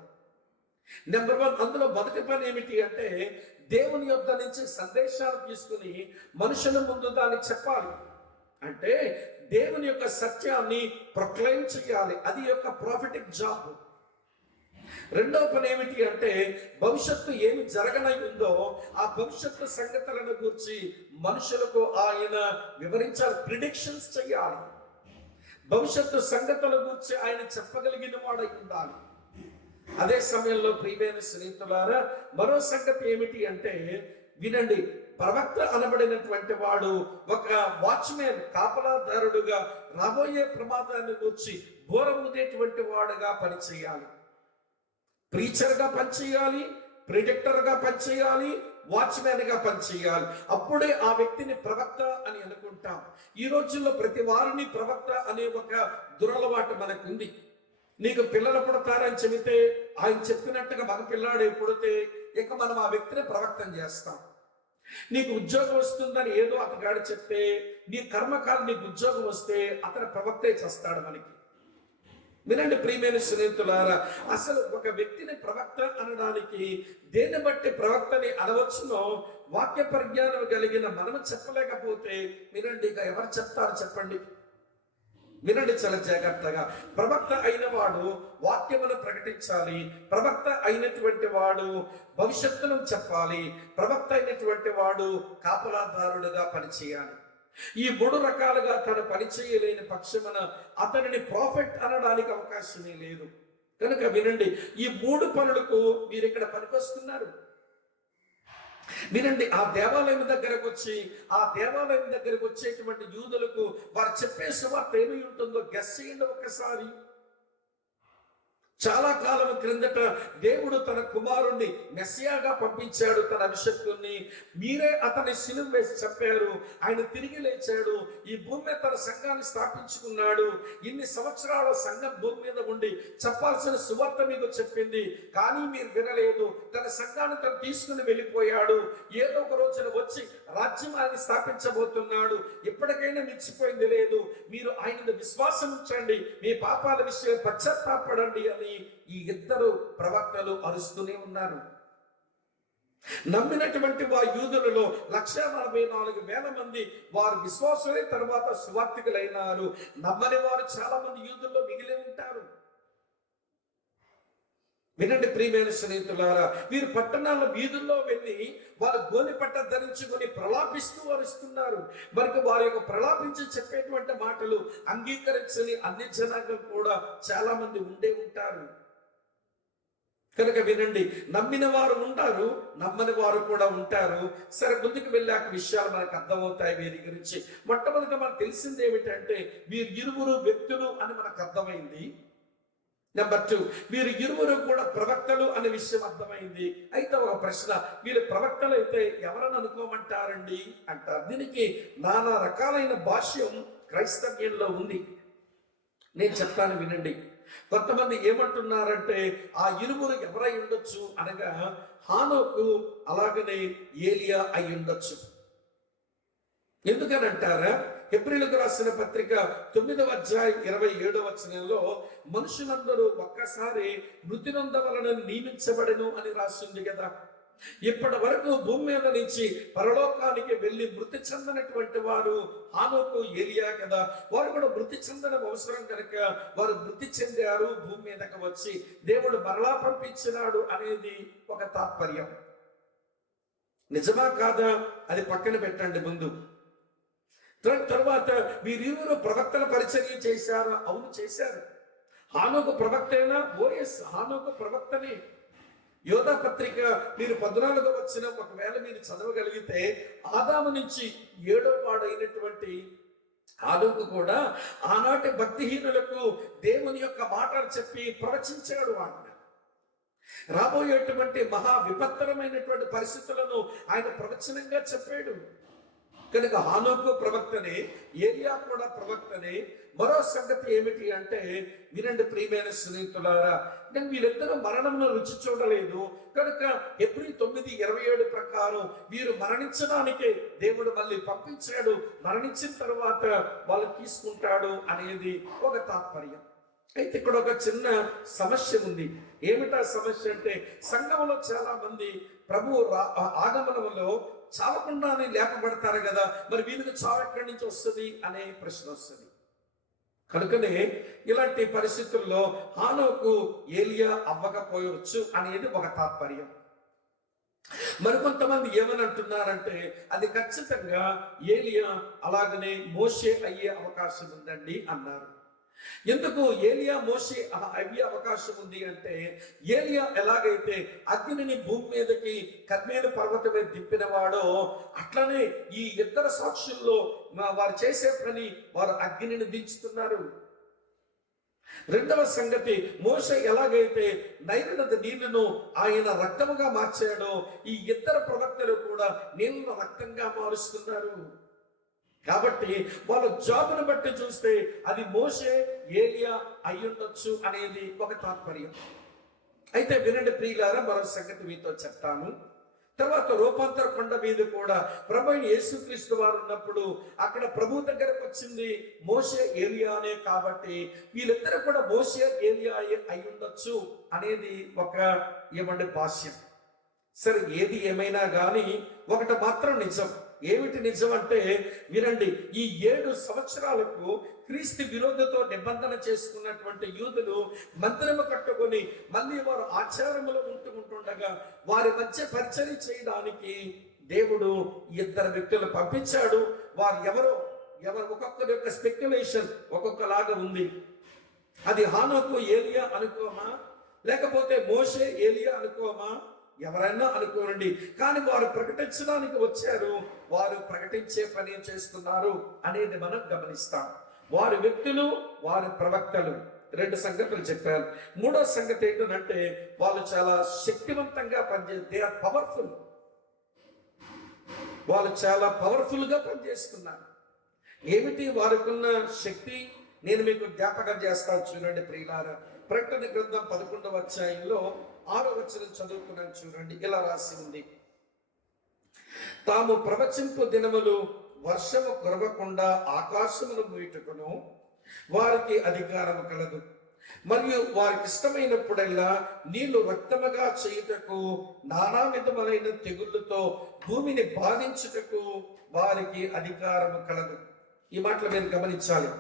నెంబర్ 1, అందులో మొదటి పని ఏమిటి అంటే దేవుని యొద్ద నుంచి సందేశాలు తీసుకుని మనుషుల ముందు దాన్ని చెప్పాలి. అంటే దేవుని యొక్క సత్యాన్ని ప్రొక్లైమ్ చేయాలి. అది యొక్క ప్రాఫిటిక్ జాబ్. రెండవ పని ఏమిటి అంటే భవిష్యత్తు ఏమి జరగనై ఉందో ఆ భవిష్యత్తు సంగతులను గురించి మనుషులకు ఆయన వివరించాలి, ప్రిడిక్షన్స్ చేయాలి. భవిష్యత్తు సంగతుల గురించి ఆయన చెప్పగలిగిన వాడై ఉండాలి. అదే సమయంలో ప్రియమైన స్నేహితులారా, మరో సంగతి ఏమిటి అంటే వినండి, ప్రవక్త అనబడినటువంటి వాడు ఒక వాచ్మెన్, కాపలాదారుడుగా రాబోయే ప్రమాదాన్ని గురించి బోరముదేటువంటి వాడుగా పనిచేయాలి. ప్రీచర్గా పనిచేయాలి, ప్రిడిక్టర్గా పనిచేయాలి, వాచ్మెన్గా పనిచేయాలి. అప్పుడే ఆ వ్యక్తిని ప్రవక్త అని అనుకుంటాం. ఈ రోజుల్లో ప్రతి వారిని ప్రవక్త అనే ఒక దురలవాటు మనకుంది. నీకు పిల్లలు పుడతారని చెబితే ఆయన చెప్పినట్టుగా మగ పిల్లాడు పుడితే ఇక మనం ఆ వ్యక్తిని ప్రవక్తం చేస్తాం. నీకు ఉద్యోగం వస్తుందని ఏదో అతగాడు చెప్తే నీ కర్మకాలం నీకు ఉద్యోగం వస్తే అతను ప్రవక్తే చేస్తాడు మనకి. వినండి ప్రియమైన స్నేహితులారా, అసలు ఒక వ్యక్తిని ప్రవక్త అనడానికి దేన్ని బట్టి ప్రవక్తని అనవచ్చునో వాక్య పరిజ్ఞానం కలిగిన మనము చెప్పలేకపోతే వినండి, ఇక ఎవరు చెప్తారు చెప్పండి? వినండి చాలా జాగ్రత్తగా. ప్రవక్త అయిన వాడు వాక్యమును ప్రకటించాలి, ప్రవక్త అయినటువంటి వాడు భవిష్యత్తును చెప్పాలి, ప్రవక్త అయినటువంటి వాడు కాపలాదారుడుగా పనిచేయాలి. ఈ 3 రకాలుగా తను పనిచేయలేని పక్షమున అతనిని ప్రాఫెట్ అనడానికి అవకాశమే లేదు. కనుక వినండి, ఈ 3 పనులకు మీరు ఇక్కడ పనికొస్తున్నారు. వినండి, ఆ దేవాలయం దగ్గరకు వచ్చేటువంటి యూదులకు వారు చెప్పే సువార్త ఏమై ఉంటుందో గెస్ చేయండి ఒక్కసారి. చాలా కాలం క్రిందట దేవుడు తన కుమారుణ్ణి మెస్సియాగా పంపించాడు, తన అభిషక్తుణ్ణి. మీరే అతని సిలువ వేసి చంపారు, ఆయన తిరిగి లేచాడు, ఈ భూమి మీద తన సంఘాన్ని స్థాపించుకున్నాడు. ఇన్ని సంవత్సరాల సంఘం భూమి మీద ఉండి చెప్పాల్సిన సువార్త మీకు చెప్పింది, కానీ మీరు వినలేదు. తన సంఘాన్ని తను తీసుకుని వెళ్ళిపోయాడు. ఏదో ఒక రోజున వచ్చి రాజ్యం ఆయన స్థాపించబోతున్నాడు. ఎప్పటికైనా మించిపోయింది లేదు. మీరు ఆయన విశ్వాసం ఉంచండి, మీ పాపాల విషయం పశ్చాత్తాపడండి అని ఈ 2 ప్రవక్తలు అరుస్తూనే ఉన్నారు. నమ్మినటువంటి యూదులలో 1,44,000 మంది వారు విశ్వాసులే తర్వాత సువార్తికులైనారు. నమ్మని వారు చాలా మంది యూదుల్లో మిగిలి ఉంటారు. వినండి ప్రియమైన స్నేహితులారా, వీరు పట్టణాల వీధుల్లో వెళ్ళి వారు గోని పట్ట ధరించుకొని ప్రలాపిస్తూ అరుస్తున్నారు. మరి వారి యొక్క ప్రలాపించి చెప్పేటువంటి మాటలు అంగీకరించని అన్ని జనాంగం కూడా చాలా మంది ఉండే ఉంటారు. కనుక వినండి, నమ్మిన వారు ఉంటారు, నమ్మని వారు కూడా ఉంటారు. సరే, ముందుకు వెళ్ళాక విషయాలు మనకు అర్థమవుతాయి వీరి గురించి. మొట్టమొదట మనకు తెలిసింది ఏమిటంటే వీరు 2 వ్యక్తులు అని మనకు అర్థమైంది. నెంబర్ 2, వీరు 2 కూడా ప్రవక్తలు అనే విషయం అర్థమైంది. అయితే ఒక ప్రశ్న, వీళ్ళు ప్రవక్తలు అయితే ఎవరని అనుకోమంటారండి అంటారు. దీనికి నానా రకాలైన భాష్యం క్రైస్తవ్యంలో ఉంది. నేను చెప్తాను వినండి. కొంతమంది ఏమంటున్నారంటే ఆ 2 ఎవరై ఉండొచ్చు అనగా హానోకు అలాగనే ఏలియా అయి ఉండొచ్చు. ఎందుకని అంటారా? హెబ్రీయులకు రాసిన పత్రిక 9వ అధ్యాయం 27వ వచనంలో మనుషులందరూ ఒక్కసారి మృతి నొందవలనని నియమించబడెను అని రాసింది కదా. ఇప్పటి వరకు భూమి మీద నుంచి పరలోకానికి వెళ్ళి మృతి చెందనటువంటి వారు హానోకు, ఏలియా కదా. వారు కూడా మృతి చెందడం అవసరం కనుక వారు మృతి చెందారు, భూమి మీదకి వచ్చి దేవుడు మరలా పంపించినాడు అనేది ఒక తాత్పర్యం. నిజమా కాదా అది పక్కన పెట్టండి ముందు. తర్వాత వీరిరువురు ప్రవక్తల పరిచర్య చేశారు. అవును, చేశారు. హానోకు ప్రవక్తేనా? ఓఎస్, హానోకు ప్రవక్తనే. యోధా పత్రిక మీరు 14వ వచనం ఒకవేళ మీరు చదవగలిగితే ఆదాము నుంచి 7వ వాడైనటువంటి హానోకు కూడా ఆనాటి భక్తిహీనులకు దేవుని యొక్క మాటలు చెప్పి ప్రవచించాడు. రాబోయేటువంటి మహా విపత్తరమైనటువంటి పరిస్థితులను ఆయన ప్రవచనంగా చెప్పాడు. కనుక హానోకు ప్రవక్తనే, ఏలియా కూడా ప్రవక్తనే. మరో సంగతి ఏమిటి అంటే వినండి ప్రియమైన స్నేహితులారా, నేను వీళ్ళిద్దరూ మరణంలో రుచి చూడలేదు కనుక హెబ్రీ 9:27 ప్రకారం వీరు మరణించడానికే దేవుడు మళ్ళీ పంపించాడు. మరణించిన తర్వాత వాళ్ళు తీసుకుంటాడు అనేది ఒక తాత్పర్యం. అయితే ఇక్కడ ఒక చిన్న సమస్య ఉంది. ఏమిటా సమస్య అంటే సంఘంలో చాలా మంది ప్రభు ఆగమనంలో చావకుండానే లేపబడతారు కదా, మరి వీళ్ళకి చావు ఎక్కడి నుంచి వస్తుంది అనే ప్రశ్న వస్తుంది. కనుకనే ఇలాంటి పరిస్థితుల్లో హానోకు ఏలియా అవ్వకపోవచ్చు అనేది ఒక తాత్పర్యం. మరికొంతమంది ఏమని అంటున్నారంటే అది ఖచ్చితంగా ఏలియా అలాగనే మోషే అయ్యే అవకాశం ఉందండి అన్నారు. ఎందుకు ఏలియా మోషే అయ్యే అవకాశం ఉంది అంటే, ఏలియా ఎలాగైతే అగ్నిని భూమి మీదకి కర్మేలు పర్వతం మీద దింపినవాడో, అట్లనే ఈ ఇద్దరు సాక్షుల్లో వారు చేసే పని, వారు అగ్నిని దించుతున్నారు. రెండవ సంగతి, మోషే ఎలాగైతే నైలు నది నీళ్లను ఆయన రక్తముగా మార్చాడో, ఈ ఇద్దరు ప్రవక్తలు కూడా నీళ్లను రక్తంగా మారుస్తున్నారు. కాబట్టి వాళ్ళ జాబును బట్టి చూస్తే అది మోషే ఏలియా అయ్యుండొచ్చు అనేది ఒక తాత్పర్యం. అయితే వినండి ప్రియులారా, మరో సంగతి మీతో చెప్తాను. తర్వాత రూపాంతర కొండ మీద కూడా ప్రభు యేసుక్రీస్తు వారు ఉన్నప్పుడు అక్కడ ప్రభు దగ్గరకు వచ్చింది మోషే ఏలియానే. కాబట్టి వీళ్ళిద్దరు కూడా మోషే ఏలియా అయి ఉండొచ్చు అనేది ఒక భాష్యం. సరే, ఏది ఏమైనా కానీ ఒకటి మాత్రం నిజం. ఏమిటి నిజం అంటే వినండి, ఈ 7 సంవత్సరాలకు క్రీస్తు విరోధతో నిబంధన చేసుకున్నటువంటి యూదులు మందిరము కట్టుకొని మళ్ళీ వారు ఆచారములో ఉంటుండగా వారి మధ్య పరిచర్య చేయడానికి దేవుడు 2 వ్యక్తులు పంపించాడు. వారు ఎవరు ఒక్కొక్కరి యొక్క స్పెక్యులేషన్ ఒక్కొక్కలాగా ఉంది. అది హానోకు ఏలియా అనుకోమా, లేకపోతే మోషే ఏలియా అనుకోమా, ఎవరైనా అనుకోనండి. కానీ వారు ప్రకటించడానికి వచ్చారు, వారు ప్రకటించే పని చేస్తున్నారు అనేది మనం గమనిస్తాం. వారి వ్యక్తులు, వారి ప్రవక్తలు. 2 సంగతులు చెప్పారు. మూడో సంగతి ఏంటంటే వాళ్ళు చాలా శక్తివంతంగా పనిచేస్తారు. They are powerful. వాళ్ళు చాలా పవర్ఫుల్ గా పనిచేస్తున్నారు. ఏమిటి వారికున్న శక్తి? నేను మీకు జ్ఞాపకం చేస్తాను, చూడండి ప్రియులారా. ప్రకటన గ్రంథం 11వ అధ్యాయంలో 6వ వచనం చదువుకున్నాను, చూడండి. ఇలా రాసి ఉంది, తాము ప్రవచింపు దినములు వర్షము కురవకుండా ఆకాశమును మూయుటకును వారికి అధికారము కలదు, మరియు వారికి ఇష్టమైనప్పుడల్లా నీళ్లు రక్తముగా చేయుటకు నానా విధములైన తెగుళ్ళతో భూమిని బాధించుటకు వారికి అధికారము కలదు. ఈ మాటలు మీరు గమనించాలి.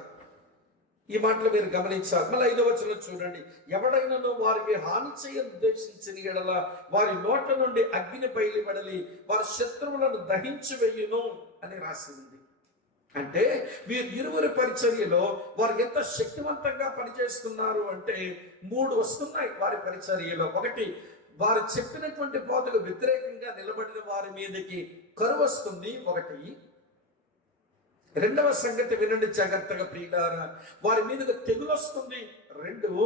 మళ్ళీ 5వ వచనం చూడండి, ఎవడైనాను వారికి హాని చేయ ఉద్దేశించిన ఎడల వారి నోట్ల నుండి అగ్ని బయలుపడలి వారి శత్రువులను దహించి వెయ్యును అని రాసి ఉంది. అంటే వీరిరువురి పరిచర్యలో వారు ఎంత శక్తివంతంగా పనిచేస్తున్నారు అంటే 3 వస్తున్నాయి వారి పరిచర్యలో. ఒకటి, వారు చెప్పినటువంటి బోధకు వ్యతిరేకంగా నిలబడిన వారి మీదకి కరువు వస్తుంది. ఒకటి. రెండవ సంగతి వినండి జాగ్రత్తగా ప్రియులారా, వారి మీదకి తెగులు వస్తుంది. 2.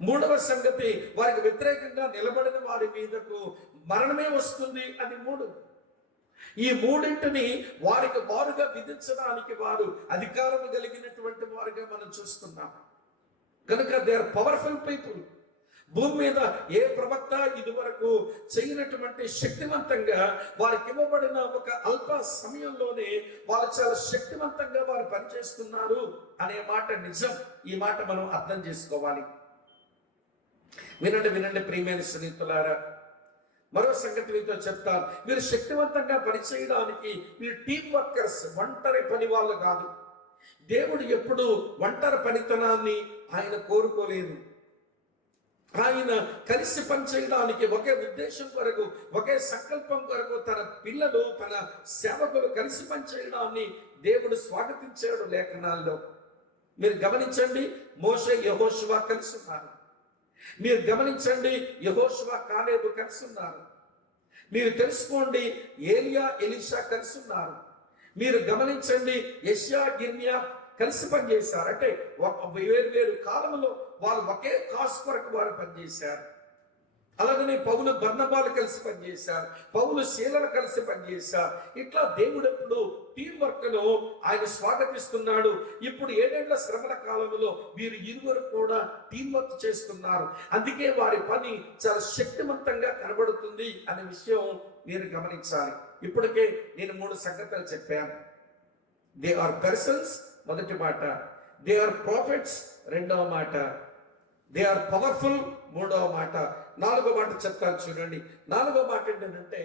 మూడవ సంగతి, వారికి వ్యతిరేకంగా నిలబడిన వారి మీదకు మరణమే వస్తుంది. అది 3. ఈ 3ంటిని వారికి వారుగా విధించడానికి వారు అధికారం కలిగినటువంటి వారుగా మనం చూస్తున్నాం. కనుక దే ఆర్ పవర్ఫుల్ పీపుల్. భూమి మీద ఏ ప్రవక్త ఇదివరకు చేయనటువంటి శక్తివంతంగా వారికి ఇవ్వబడిన ఒక అల్ప సమయంలోనే వారు చాలా శక్తివంతంగా వారు పనిచేస్తున్నారు అనే మాట నిజం. ఈ మాట మనం అర్థం చేసుకోవాలి. వినండి ప్రియమైన స్నేహితులారా, మరో సంగతి మీతో చెప్తాను. మీరు శక్తివంతంగా పనిచేయడానికి మీరు టీం వర్కర్స్, ఒంటరి పని వాళ్ళు కాదు. దేవుడు ఎప్పుడు ఒంటరి పనితనాన్ని ఆయన కోరుకోలేదు. ఆయన కలిసి పనిచేయడానికి ఒకే ఉద్దేశం కొరకు, ఒకే సంకల్పం కొరకు తన పిల్లలు, తన సేవకులు కలిసి పనిచేయడాన్ని దేవుడు స్వాగతించాడు లేఖనాల్లో. మీరు గమనించండి, మోషే యెహోషువ కలిసి ఉన్నారు. మీరు గమనించండి, యెహోషువ కాలేబు కలిసి ఉన్నారు. మీరు తెలుసుకోండి, ఏలియా ఎలీషా కలిసి ఉన్నారు. మీరు గమనించండి, యెషయా గిర్మియా కలిసి పనిచేశారు. అంటే వేరు కాలంలో వాళ్ళు ఒకే కాసు కొరకు వారు పనిచేశారు. అలాగనే పౌలు బర్నబాలు కలిసి పనిచేశారు, పౌలు శీలలు కలిసి పనిచేశారు. ఇట్లా దేవుడు ఎప్పుడు టీం వర్క్ను ఆయన స్వాగతిస్తున్నాడు. ఇప్పుడు 7 ఏళ్ల శ్రమల కాలంలో వీరు ఇరువురు కూడా టీం వర్క్ చేస్తున్నారు. అందుకే వారి పని చాలా శక్తివంతంగా కనబడుతుంది అనే విషయం మీరు గమనించాలి. ఇప్పటికే నేను 3 సంగతులు చెప్పాను. దే ఆర్ పర్సన్స్, మొదటి మాట. దే ఆర్ ప్రాఫిట్స్, రెండవ మాట. దే ఆర్ పవర్ఫుల్, మూడవ మాట. 4వ మాట చెప్తాను చూడండి. 4వ మాట ఏంటంటే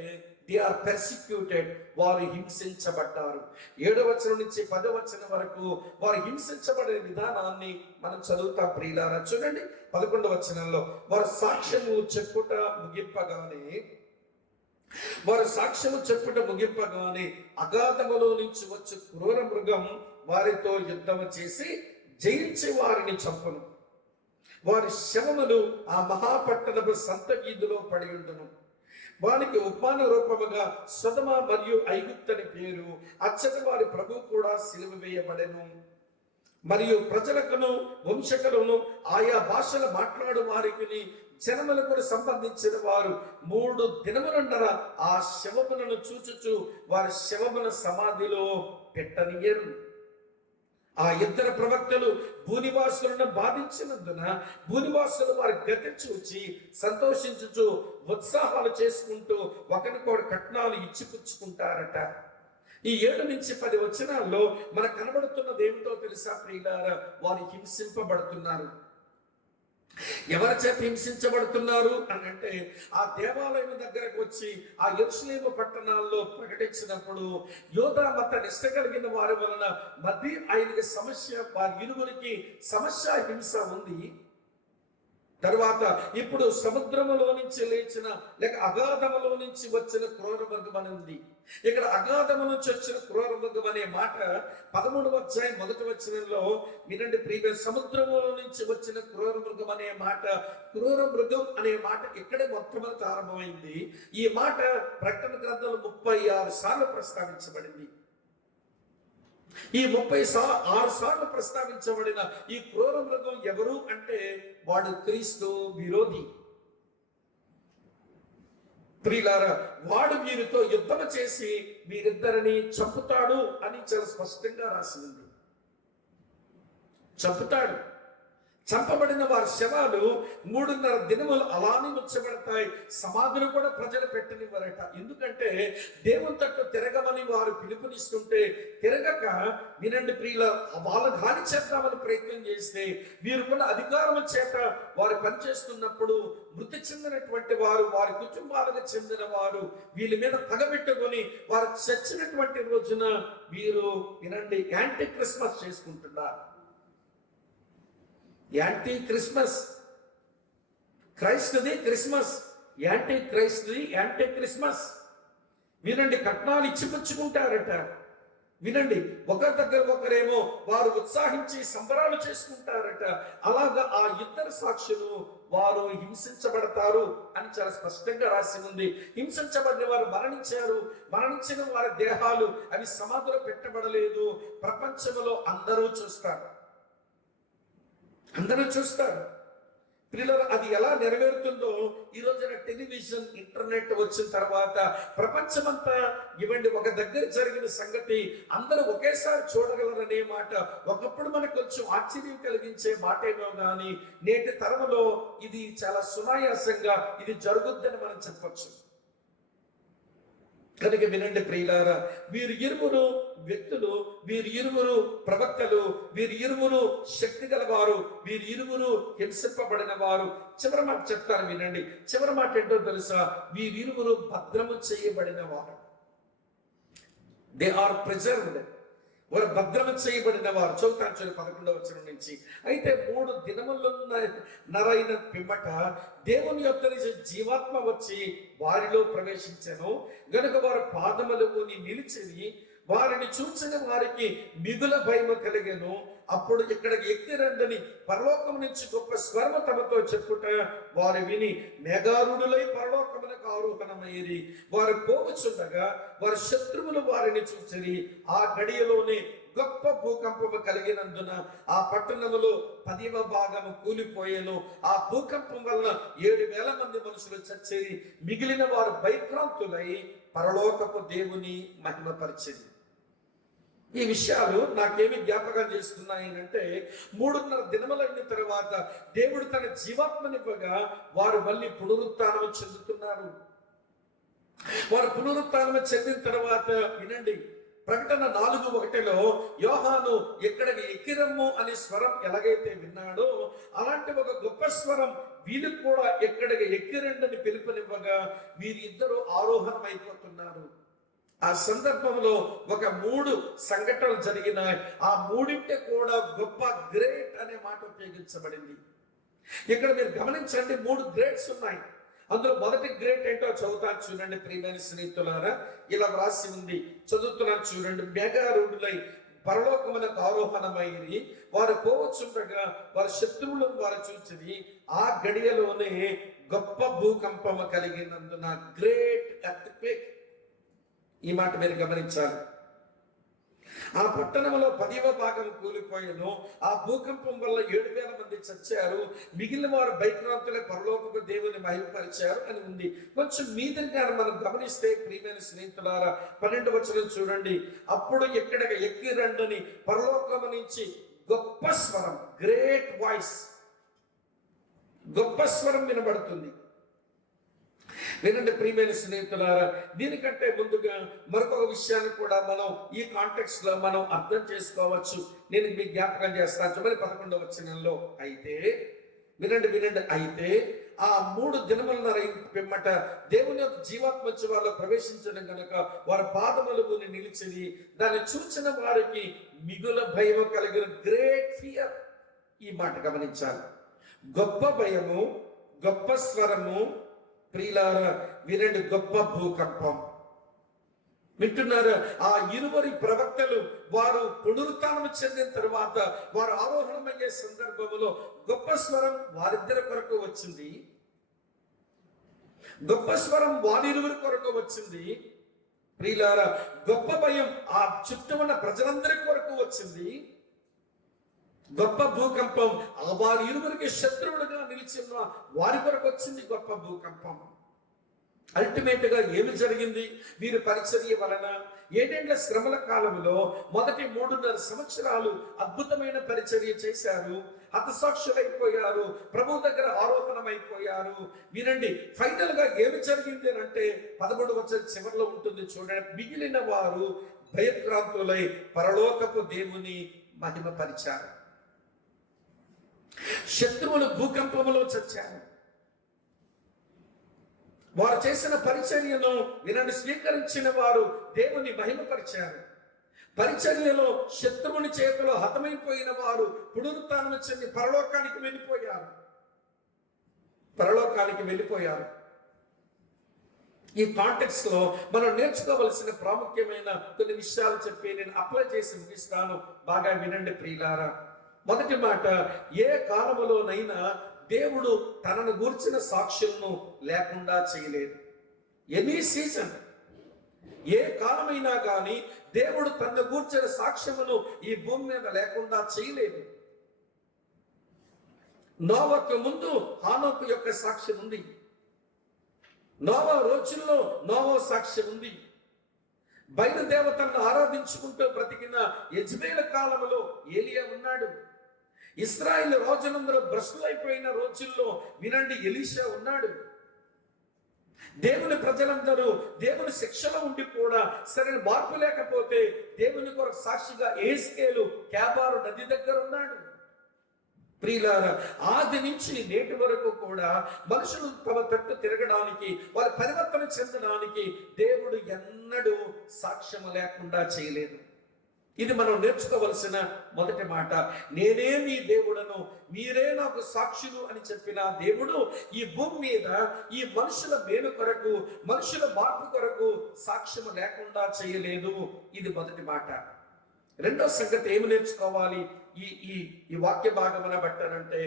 దే ఆర్ పెర్సిక్యూటెడ్, వారు హింసించబడ్డారు. 7వ వచనం నుంచి 10వ వచనం వరకు వారు హింసించబడే విధానాన్ని మనం చదువుతాం ప్రియులారా. చూడండి 11వ వచనంలో, వారు సాక్ష్యము చెప్పుట ముగింపగానే అగాధములో నుంచి వచ్చి క్రూర మృగం వారితో యుద్ధము చేసి జయించి వారిని చంపును. వారి శవములు ఆ మహాపట్టణపు సంత వీధిలో పడి ఉండును. వానికి ఉపమాన రూపముగా సొదొమ మరియు ఐగుప్తు అని పేరు. అచ్చట వారి ప్రభు కూడా సిలువ వేయబడెను. మరియు ప్రజలకును వంశకులను ఆయా భాషలు మాట్లాడు వారికి జనములకు సంబంధించిన వారు 3 దినములుండగా ఆ శవములను చూచుచు వారి శవముల సమాధిలో పెట్టనియరు. ఆ 2 ప్రవక్తలు భూనివాసులను బాధించినందున భూనివాసులు వారి గతి చూచి సంతోషించుచు ఉత్సాహాలు చేసుకుంటూ ఒకరికొకరు కట్నాలు ఇచ్చిపుచ్చుకుంటారట. ఈ 7 నుంచి 10 వచనాల్లో మనకు కనబడుతున్నది ఏమిటో తెలుసా ప్రియులారా? వారు హింసింపబడుతున్నారు. ఎవరి చేత హింసించబడుతున్నారు అని అంటే, ఆ దేవాలయం దగ్గరకు వచ్చి ఆ యెరూషలేము పట్టణాల్లో ప్రకటించినప్పుడు యోధా మత నిష్ట కలిగిన వారి వలన మధ్య ఆయనకి సమస్య, వారి ఇరువురికి సమస్య హింస ఉంది. తర్వాత ఇప్పుడు సముద్రములో నుంచి లేచిన లేక అగాధములో నుంచి వచ్చిన క్రూర మృగం అని ఉంది. ఇక్కడ అగాధము నుంచి వచ్చిన క్రూర మృగం అనే మాట 13వ అధ్యాయం 1వ వచనంలో వినండి ప్రియ. సముద్రములో నుంచి వచ్చిన క్రూర మృగం అనే మాట, క్రూర మృగం అనే మాట ఇక్కడే మొట్టమొదటి ఆరంభమైంది. ఈ మాట ప్రకటన గ్రంథంలో 36 సార్లు ప్రస్తావించబడింది. ఈ 36 సార్లు ప్రస్తావించబడిన ఈ క్రూర మృగం ఎవరు అంటే వాడు క్రీస్తు విరోధి. ప్రియులారా, వాడు వీరితో యుద్ధం చేసి వీరిద్దరిని చంపుతాడు అని చాలా స్పష్టంగా రాసి ఉంది. చంపుతాడు. చంపబడిన వారి శవాలు 3.5 దినములు అలానే ఉంచబడతాయి. సమాధులు కూడా ప్రజలు పెట్టనివ్వరట. ఎందుకంటే దేవుని తట్టు తిరగమని వారు పిలుపునిస్తుంటే తిరగక, వినండి ప్రియుల, వాళ్ళని హాని చేద్దామని ప్రయత్నం చేస్తే వీరుకున్న అధికారం చేత వారు పనిచేస్తున్నప్పుడు మృతి చెందినటువంటి వారు, వారి కుటుంబాలకు చెందిన వారు వీళ్ళ మీద పగబెట్టుకొని వారు చచ్చినటువంటి రోజున వీరు వినండి యాంటీ క్రిస్మస్ చేసుకుంటున్నారు. Anti Christmas. క్రైస్తుది క్రిస్మస్, యాంటీ క్రైస్తుది యాంటీ క్రిస్మస్. వినండి, కట్నాలు ఇచ్చిపుచ్చుకుంటారట. వినండి, ఒకరి దగ్గర ఒకరేమో వారు ఉత్సాహించి సంబరాలు చేసుకుంటారట. అలాగా ఆ 2 సాక్షులు వారు హింసించబడతారు అని చాలా స్పష్టంగా రాసి ఉంది. హింసించబడిన వారు మరణించారు. మరణించిన వారి దేహాలు అవి సమాధిలో పెట్టబడలేదు. ప్రపంచంలో అందరూ చూస్తారు. అందరూ చూస్తారు. పిల్లలు, అది ఎలా నెరవేరుతుందో ఈ రోజున టెలివిజన్, ఇంటర్నెట్ వచ్చిన తర్వాత ప్రపంచమంతా ఇవ్వండి ఒక దగ్గర జరిగిన సంగతి అందరూ ఒకేసారి చూడగలరనే మాట ఒకప్పుడు మనకు కొంచెం ఆశ్చర్యం కలిగించే మాటేమో కానీ నేటి తరములో ఇది చాలా సునాయాసంగా ఇది జరుగుద్దని మనం చెప్పచ్చు. కనుక వినండి ప్రియులారా, వీరు ఇరువురు వ్యక్తులు, వీరు ఇరువురు ప్రవక్తలు, వీరు ఇరువురు శక్తి గలవారు, వీరు ఇరువురు హింసింపబడిన వారు. చివరి మాట చెప్తాను వినండి. చివరి మాట ఏంటో తెలుసా? వీరిరువురు భద్రము చేయబడిన వారు. They are preserved. వారు భద్రము చేయబడిన వారు. చదువుతాను 11వ వచనం నుంచి. అయితే 3 దినములున్నరైన పిమ్మట దేవుని యొక్క జీవాత్మ వచ్చి వారిలో ప్రవేశించెను. గనుక వారు పాదములు నిలిచి వారిని చూసిన వారికి మిగుల భయము కలిగెను. అప్పుడు ఇక్కడికి ఎక్కిరండని పరలోకం నుంచి గొప్ప స్వరము తమతో చెప్పుట వారు విని మేఘారూఢులై పరలోకమునకు ఆరోహణమైరి. వారు పోవచ్చుండగా వారి శత్రువులు వారిని చూసిరి. ఆ గడియలోనే గొప్ప భూకంపము కలిగినందున ఆ పట్టణములో 10వ భాగము కూలిపోయేను. ఆ భూకంపం వల్ల 7,000 మంది మనుషులు చచ్చేరి. మిగిలిన వారు భయభ్రాంతులై పరలోకపు దేవుని మహిమపరిచింది. ఈ విషయాలు నాకేమి జ్ఞాపకం చేస్తున్నాయి అంటే 3.5 దినములైన తర్వాత దేవుడు తన జీవాత్మనివ్వగా వారు మళ్ళీ పునరుత్థానం చెందుతున్నారు. వారు పునరుత్థానం చెందిన తర్వాత వినండి, ప్రకటన 4:1లో యోహాను ఎక్కడికి ఎక్కిరమ్ము అనే స్వరం ఎలాగైతే విన్నాడో అలాంటి ఒక గొప్ప స్వరం వీళ్ళు కూడా ఎక్కడికి ఎక్కిరండని పిలుపునివ్వగా వీరిద్దరూ ఆరోహణం అయిపోతున్నారు. ఆ సందర్భంలో ఒక 3 సంఘటనలు జరిగినాయి. ఆ 3 కూడా గొప్ప గ్రేట్ అనే మాట ఉపయోగించబడింది. ఇక్కడ మీరు గమనించండి, 3 గ్రేట్స్ ఉన్నాయి. అందులో మొదటి గ్రేట్ ఏంటో చదువుతాను చూడండి ప్రియమైన స్నేహితులారా. ఇలా వ్రాసి ఉంది, చదువుతున్నాను చూడండి. మేఘారూఢులై పరలోకమునకు ఆరోహణమైరి. వారు పోవచ్చుండగా వారి శత్రువులను వారు చూచిరి. ఆ గడియలోనే గొప్ప భూకంపము కలిగినందున, గ్రేట్ ఎర్త్క్వేక్. ఈ మాట మీరు గమనించాలి. ఆ పట్టణంలో 10వ భాగం కూలిపోయాను. ఆ భూకంపం వల్ల 7,000 మంది చచ్చారు. మిగిలిన వారు భయక్రాంతులే పరలోకపు దేవుని మహిమపరిచారు అని ఉంది. కొంచెం మీదగా మనం గమనిస్తే ప్రియమైన స్నేహితులారా, 12వ వచనం చూడండి. అప్పుడు ఎక్కడికి ఎక్కి రండని పరలోకము నుంచి గొప్ప స్వరం, గ్రేట్ వాయిస్, గొప్ప స్వరం వినబడుతుంది. వినండి ప్రియమైన స్నేహితులారా, దీనికంటే ముందుగా మరొక విషయాన్ని కూడా మనం ఈ కాంటెక్స్ట్ లో మనం అర్థం చేసుకోవచ్చు. నేను మీకు జ్ఞాపకం చేస్తాను. చివరి 11వ వచనంలో, అయితే వినండి, అయితే ఆ 3 దినముల పిమ్మట దేవుని యొక్క జీవాత్మ వచ్చి వాళ్ళు ప్రవేశించడం కనుక వారి పాదములు నిలిచింది. దాన్ని చూసిన వారికి మిగుల భయం కలిగిన, గ్రేట్ ఫియర్. ఈ మాట గమనించాలి. గొప్ప భయము, గొప్ప స్వరము. ప్రియులారా వినండి, గొప్ప భూకంపం. వింటున్నారు? ఆ 20 ప్రవక్తలు వారు పునరుత్థానం చెందిన తర్వాత వారు ఆరోహణమయ్యే సందర్భంలో గొప్ప స్వరం వారిద్దరి కొరకు వచ్చింది. గొప్ప స్వరం వారిరువురి కొరకు వచ్చింది. ప్రియులారా గొప్ప భయం ఆ చుట్టూ ఉన్న ప్రజలందరి కొరకు వచ్చింది. గొప్ప భూకంపం వారి ఇరువురికి శత్రువులుగా నిలిచిన వారి కొరకు వచ్చింది. గొప్ప భూకంపం. అల్టిమేట్ గా ఏమి జరిగింది? వీరి పరిచర్య వలన 7 ఏళ్ల శ్రమల కాలంలో మొదటి 3.5 సంవత్సరాలు అద్భుతమైన పరిచర్య చేశారు. హతసాక్షులైపోయారు. ప్రభు దగ్గర ఆరోహణమైపోయారు. వినండి, ఫైనల్ గా ఏమి జరిగింది అని అంటే 13వ వచనం చివరిలో ఉంటుంది చూడండి. మిగిలిన వారు భయక్రాంతులై పరలోకపు దేవుని మహిమపరిచారు. శత్రువులు భూకంపములో చచ్చారు. వారు చేసిన పరిచర్యను వినండి, స్వీకరించిన వారు దేవుని మహిమపరిచారు. పరిచర్యలో శత్రువుని చేతిలో హతమైపోయిన వారు పునరుత్థానం చెంది పరలోకానికి వెళ్ళిపోయారు. ఈ కాంటెక్స్ట్ లో మనం నేర్చుకోవలసిన ప్రాముఖ్యమైన కొన్ని విషయాలు చెప్పి నేను అప్లై చేసి ముగిస్తాను. బాగా వినండి ప్రియులారా. మొదటి మాట, ఏ కాలములోనైనా దేవుడు తనను గూర్చిన సాక్ష్యంను లేకుండా చేయలేదు. ఎనీ సీజన్, ఏ కాలమైనా కానీ దేవుడు తనను గూర్చిన సాక్ష్యమును ఈ భూమి మీద లేకుండా చేయలేదు. నోవకు ముందు హానోకు యొక్క సాక్ష్యం ఉంది. నోవా రోజుల్లో నోవా సాక్ష్యం ఉంది. బయలుదేవతలను ఆరాధించుకుంటూ బ్రతికిన యెజ్బేలు కాలంలో ఏలియా ఉన్నాడు. ఇశ్రాయేలు రాజులందరూ భ్రష్టులైపోయిన రోజుల్లో వినండి, ఎలీషా ఉన్నాడు. దేవుని ప్రజలందరూ దేవుని శిక్షలో ఉండి కూడా సరైన మార్పు లేకపోతే దేవుని కొరకు సాక్షిగా ఏస్కేలు క్యాబారు నది దగ్గర ఉన్నాడు. ప్రియులారా, ఆది నుంచి నేటి వరకు కూడా మనుషులు తమ తట్టు తిరగడానికి, వారి పరివర్తన చెందడానికి దేవుడు ఎన్నడూ సాక్ష్యం లేకుండా చేయలేదు. ఇది మనం నేర్చుకోవలసిన మొదటి మాట. నేనే మీ దేవుడను, మీరే నాకు సాక్షులు అని చెప్పిన దేవుడు ఈ భూమి మీద ఈ మనుషుల మేలు కొరకు, మనుషుల మార్పు కొరకు సాక్ష్యం లేకుండా చేయలేదు. ఇది మొదటి మాట. రెండో సంగతి ఏమి నేర్చుకోవాలి ఈ వాక్య భాగమున బట్టానంటే,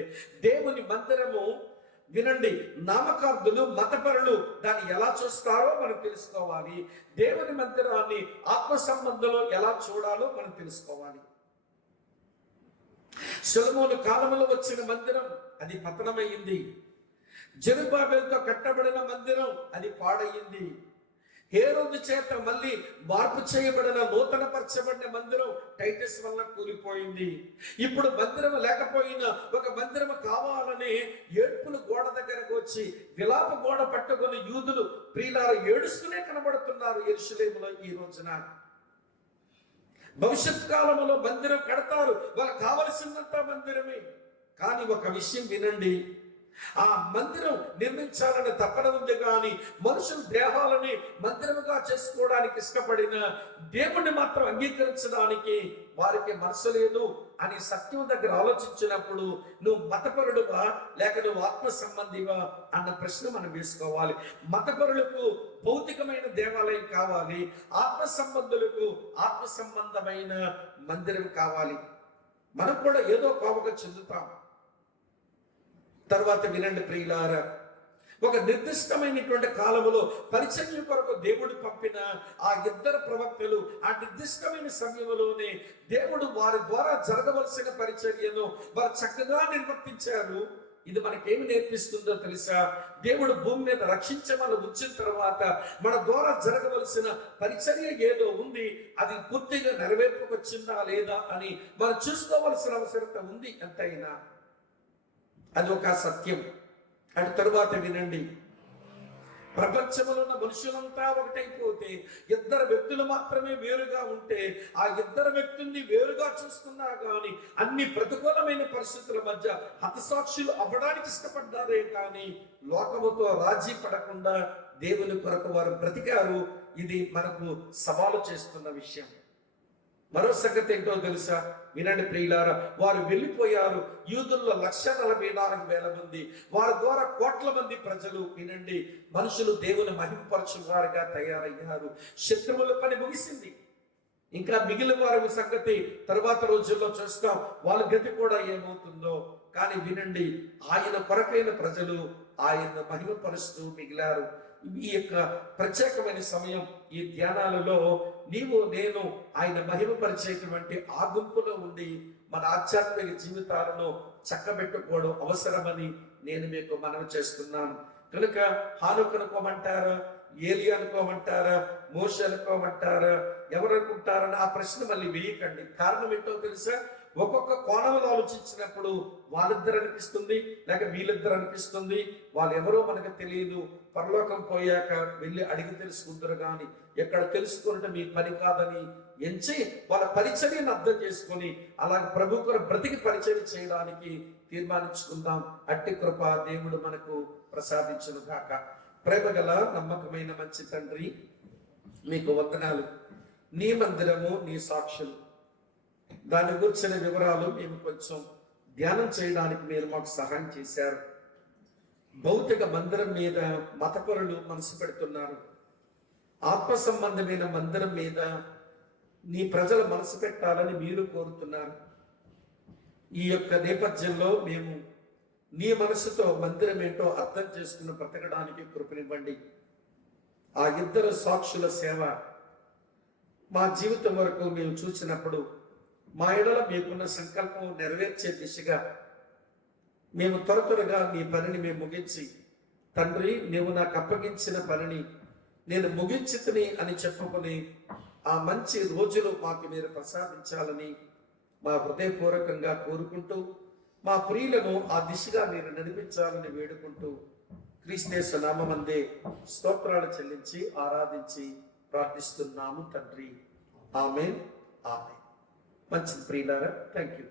దేవుని మందిరము వినండి, నామకార్థులు మతపరులు దాన్ని ఎలా చూస్తారో మనం తెలుసుకోవాలి. దేవుని మందిరాన్ని ఆత్మ సంబంధంలో ఎలా చూడాలో మనం తెలుసుకోవాలి. సొలొమోను కాలంలో వచ్చిన మందిరం అది పతనమైంది. జెరుబ్బాబెలుతో కట్టబడిన మందిరం అది పాడయింది. హేరోదు చేత మళ్ళీ మార్పు చేయబడిన నూతన పరచబడిన మందిరం టైటస్ వల్ల కూలిపోయింది. ఇప్పుడు మందిరం లేకపోయినా ఒక మందిరం కావాలని ఏడ్పులు గోడ దగ్గరకు వచ్చి విలాప గోడ పట్టుకొని యూదులు ప్రియులారా ఏడుస్తూనే కనబడుతున్నారు యెరూషలేములో ఈ రోజున. భవిష్యత్ కాలంలో మందిరం కడతారు, వాళ్ళకి కావలసినంత మందిరమే. కానీ ఒక విషయం వినండి, ఆ మందిరం నిర్మించాలనే తపన ఉంది, కానీ మనుషుల దేహాలని మందిరముగా చేసుకోవడానికి ఇష్టపడిన దేవుణ్ణి మాత్రం అంగీకరించడానికి వారికి మనసు లేదు అని సత్యం దగ్గర ఆలోచించినప్పుడు నువ్వు మతపరుడువా లేక నువ్వు ఆత్మ సంబంధివా అన్న ప్రశ్న మనం వేసుకోవాలి. మతపరులకు భౌతికమైన దేవాలయం కావాలి, ఆత్మ సంబంధులకు ఆత్మ సంబంధమైన మందిరం కావాలి. మనం కూడా ఏదో కోవగా చెందుతాం. తర్వాత వినండి ప్రియులారా, ఒక నిర్దిష్టమైనటువంటి కాలములో పరిచర్య కొరకు దేవుడు పంపిన ఆ ఇద్దరు ప్రవక్తలు ఆ నిర్దిష్టమైన సమయంలోనే దేవుడు వారి ద్వారా జరగవలసిన పరిచర్యను వారు చక్కగా నిర్వర్తించారు. ఇది మనకేమి నేర్పిస్తుందో తెలుసా? దేవుడు భూమి మీద రక్షించమని వచ్చిన తర్వాత మన ద్వారా జరగవలసిన పరిచర్య ఏదో ఉంది, అది పూర్తిగా నెరవేర్పుకొచ్చిందా లేదా అని మనం చూసుకోవలసిన అవసరత ఉంది ఎంతైనా. అది ఒక సత్యం. అటు తరువాత వినండి, ప్రపంచంలో ఉన్న మనుషులంతా ఒకటైపోతే ఇద్దరు వ్యక్తులు మాత్రమే వేరుగా ఉంటే ఆ ఇద్దరు వ్యక్తుల్ని వేరుగా చూస్తున్నా కానీ అన్ని ప్రతికూలమైన పరిస్థితుల మధ్య హతసాక్షులు అవ్వడానికి ఇష్టపడ్డారే కానీ లోకముతో రాజీ పడకుండా దేవుని కొరకు వారు బ్రతికారు. ఇది మనకు సవాలు చేస్తున్న విషయం. మరో సంగతి ఏంటో తెలుసా? వినండి ప్రియులారా, వారు వెళ్ళిపోయారు. యూదుల్లో 144,000 మంది, వారి ద్వారా కోట్ల మంది ప్రజలు, వినండి, మనుషులు దేవుని మహిమపరచు వారుగా తయారయ్యారు. శత్రువుల పని ముగిసింది. ఇంకా మిగిలిన వారి సంగతి తర్వాత రోజుల్లో చూస్తాం, వాళ్ళ గతి కూడా ఏమవుతుందో. కానీ వినండి, ఆయన కొరకైన ప్రజలు ఆయన మహిమపరుస్తూ మిగిలారు. ఈ యొక్క ప్రత్యేకమైన సమయం, ఈ ధ్యానాలలో నీవు నేను ఆయన మహిమపరిచేటువంటి ఆ గుంపులో ఉండి మన ఆధ్యాత్మిక జీవితాలను చక్కబెట్టుకోవడం అవసరమని నేను మీకు మనవి చేస్తున్నాను. కనుక హానుక్ అనుకోమంటారా, ఏలి అనుకోమంటారా, మోషే అనుకోమంటారా, ఎవరు అనుకుంటారని ఆ ప్రశ్న మళ్ళీ వేయకండి. కారణం ఏంటో తెలుసా? ఒక్కొక్క కోణంలో ఆలోచించినప్పుడు వాళ్ళిద్దరు అనిపిస్తుంది, లేక వీళ్ళిద్దరు అనిపిస్తుంది. వాళ్ళు ఎవరో మనకు తెలియదు. పరలోకం పోయాక వెళ్ళి అడిగి తెలుసుకుంటారు, కానీ ఎక్కడ తెలుసుకుంటే మీ పని కాదని ఎంచి వాళ్ళ పరిచర్యను అర్థం చేసుకొని అలాగే ప్రభు కొరకు బ్రతికి పరిచర్య చేయడానికి తీర్మానించుకుందాం. అట్టి కృప దేవుడు మనకు ప్రసాదించును గాక. ప్రేమగల నమ్మకమైన మంచి తండ్రి, మీకు వందనాలు. నీ మందిరము, నీ సాక్షులు, దాని గురించిన వివరాలు మేము కొంచెం ధ్యానం చేయడానికి మీరు మాకు సహాయం చేశారు. భౌతిక మందిరం మీద మతపరులు మనసు పెడుతున్నారు, ఆత్మ సంబంధమైన మందిరం మీద నీ ప్రజలు మనసు పెట్టాలని మీరు కోరుతున్నారు. ఈ యొక్క నేపథ్యంలో మేము నీ మనసుతో మందిరం ఏంటో అర్థం చేసుకుని బ్రతకడానికి కృపనివ్వండి. ఆ ఇద్దరు సాక్షుల సేవ మా జీవితం వరకు మేము చూసినప్పుడు మా ఎడల మీకున్న సంకల్పం నెరవేర్చే దిశగా మేము త్వరగా మీ పనిని మేము ముగించి, తండ్రి నీవు నాకు అప్పగించిన పనిని నేను ముగించితిని అని చెప్పుకొని ఆ మంచి రోజులు మాకు మీరు ప్రసాదించాలని మా హృదయపూర్వకంగా కోరుకుంటూ, మా ప్రియులను ఆ దిశగా మీరు నడిపించాలని వేడుకుంటూ క్రీస్తు నామమందే స్తోత్రాలు చెల్లించి ఆరాధించి ప్రార్థిస్తున్నాము తండ్రి. ఆమేన్, ఆమేన్. మంచిది ప్రియులారా, థ్యాంక్ యూ.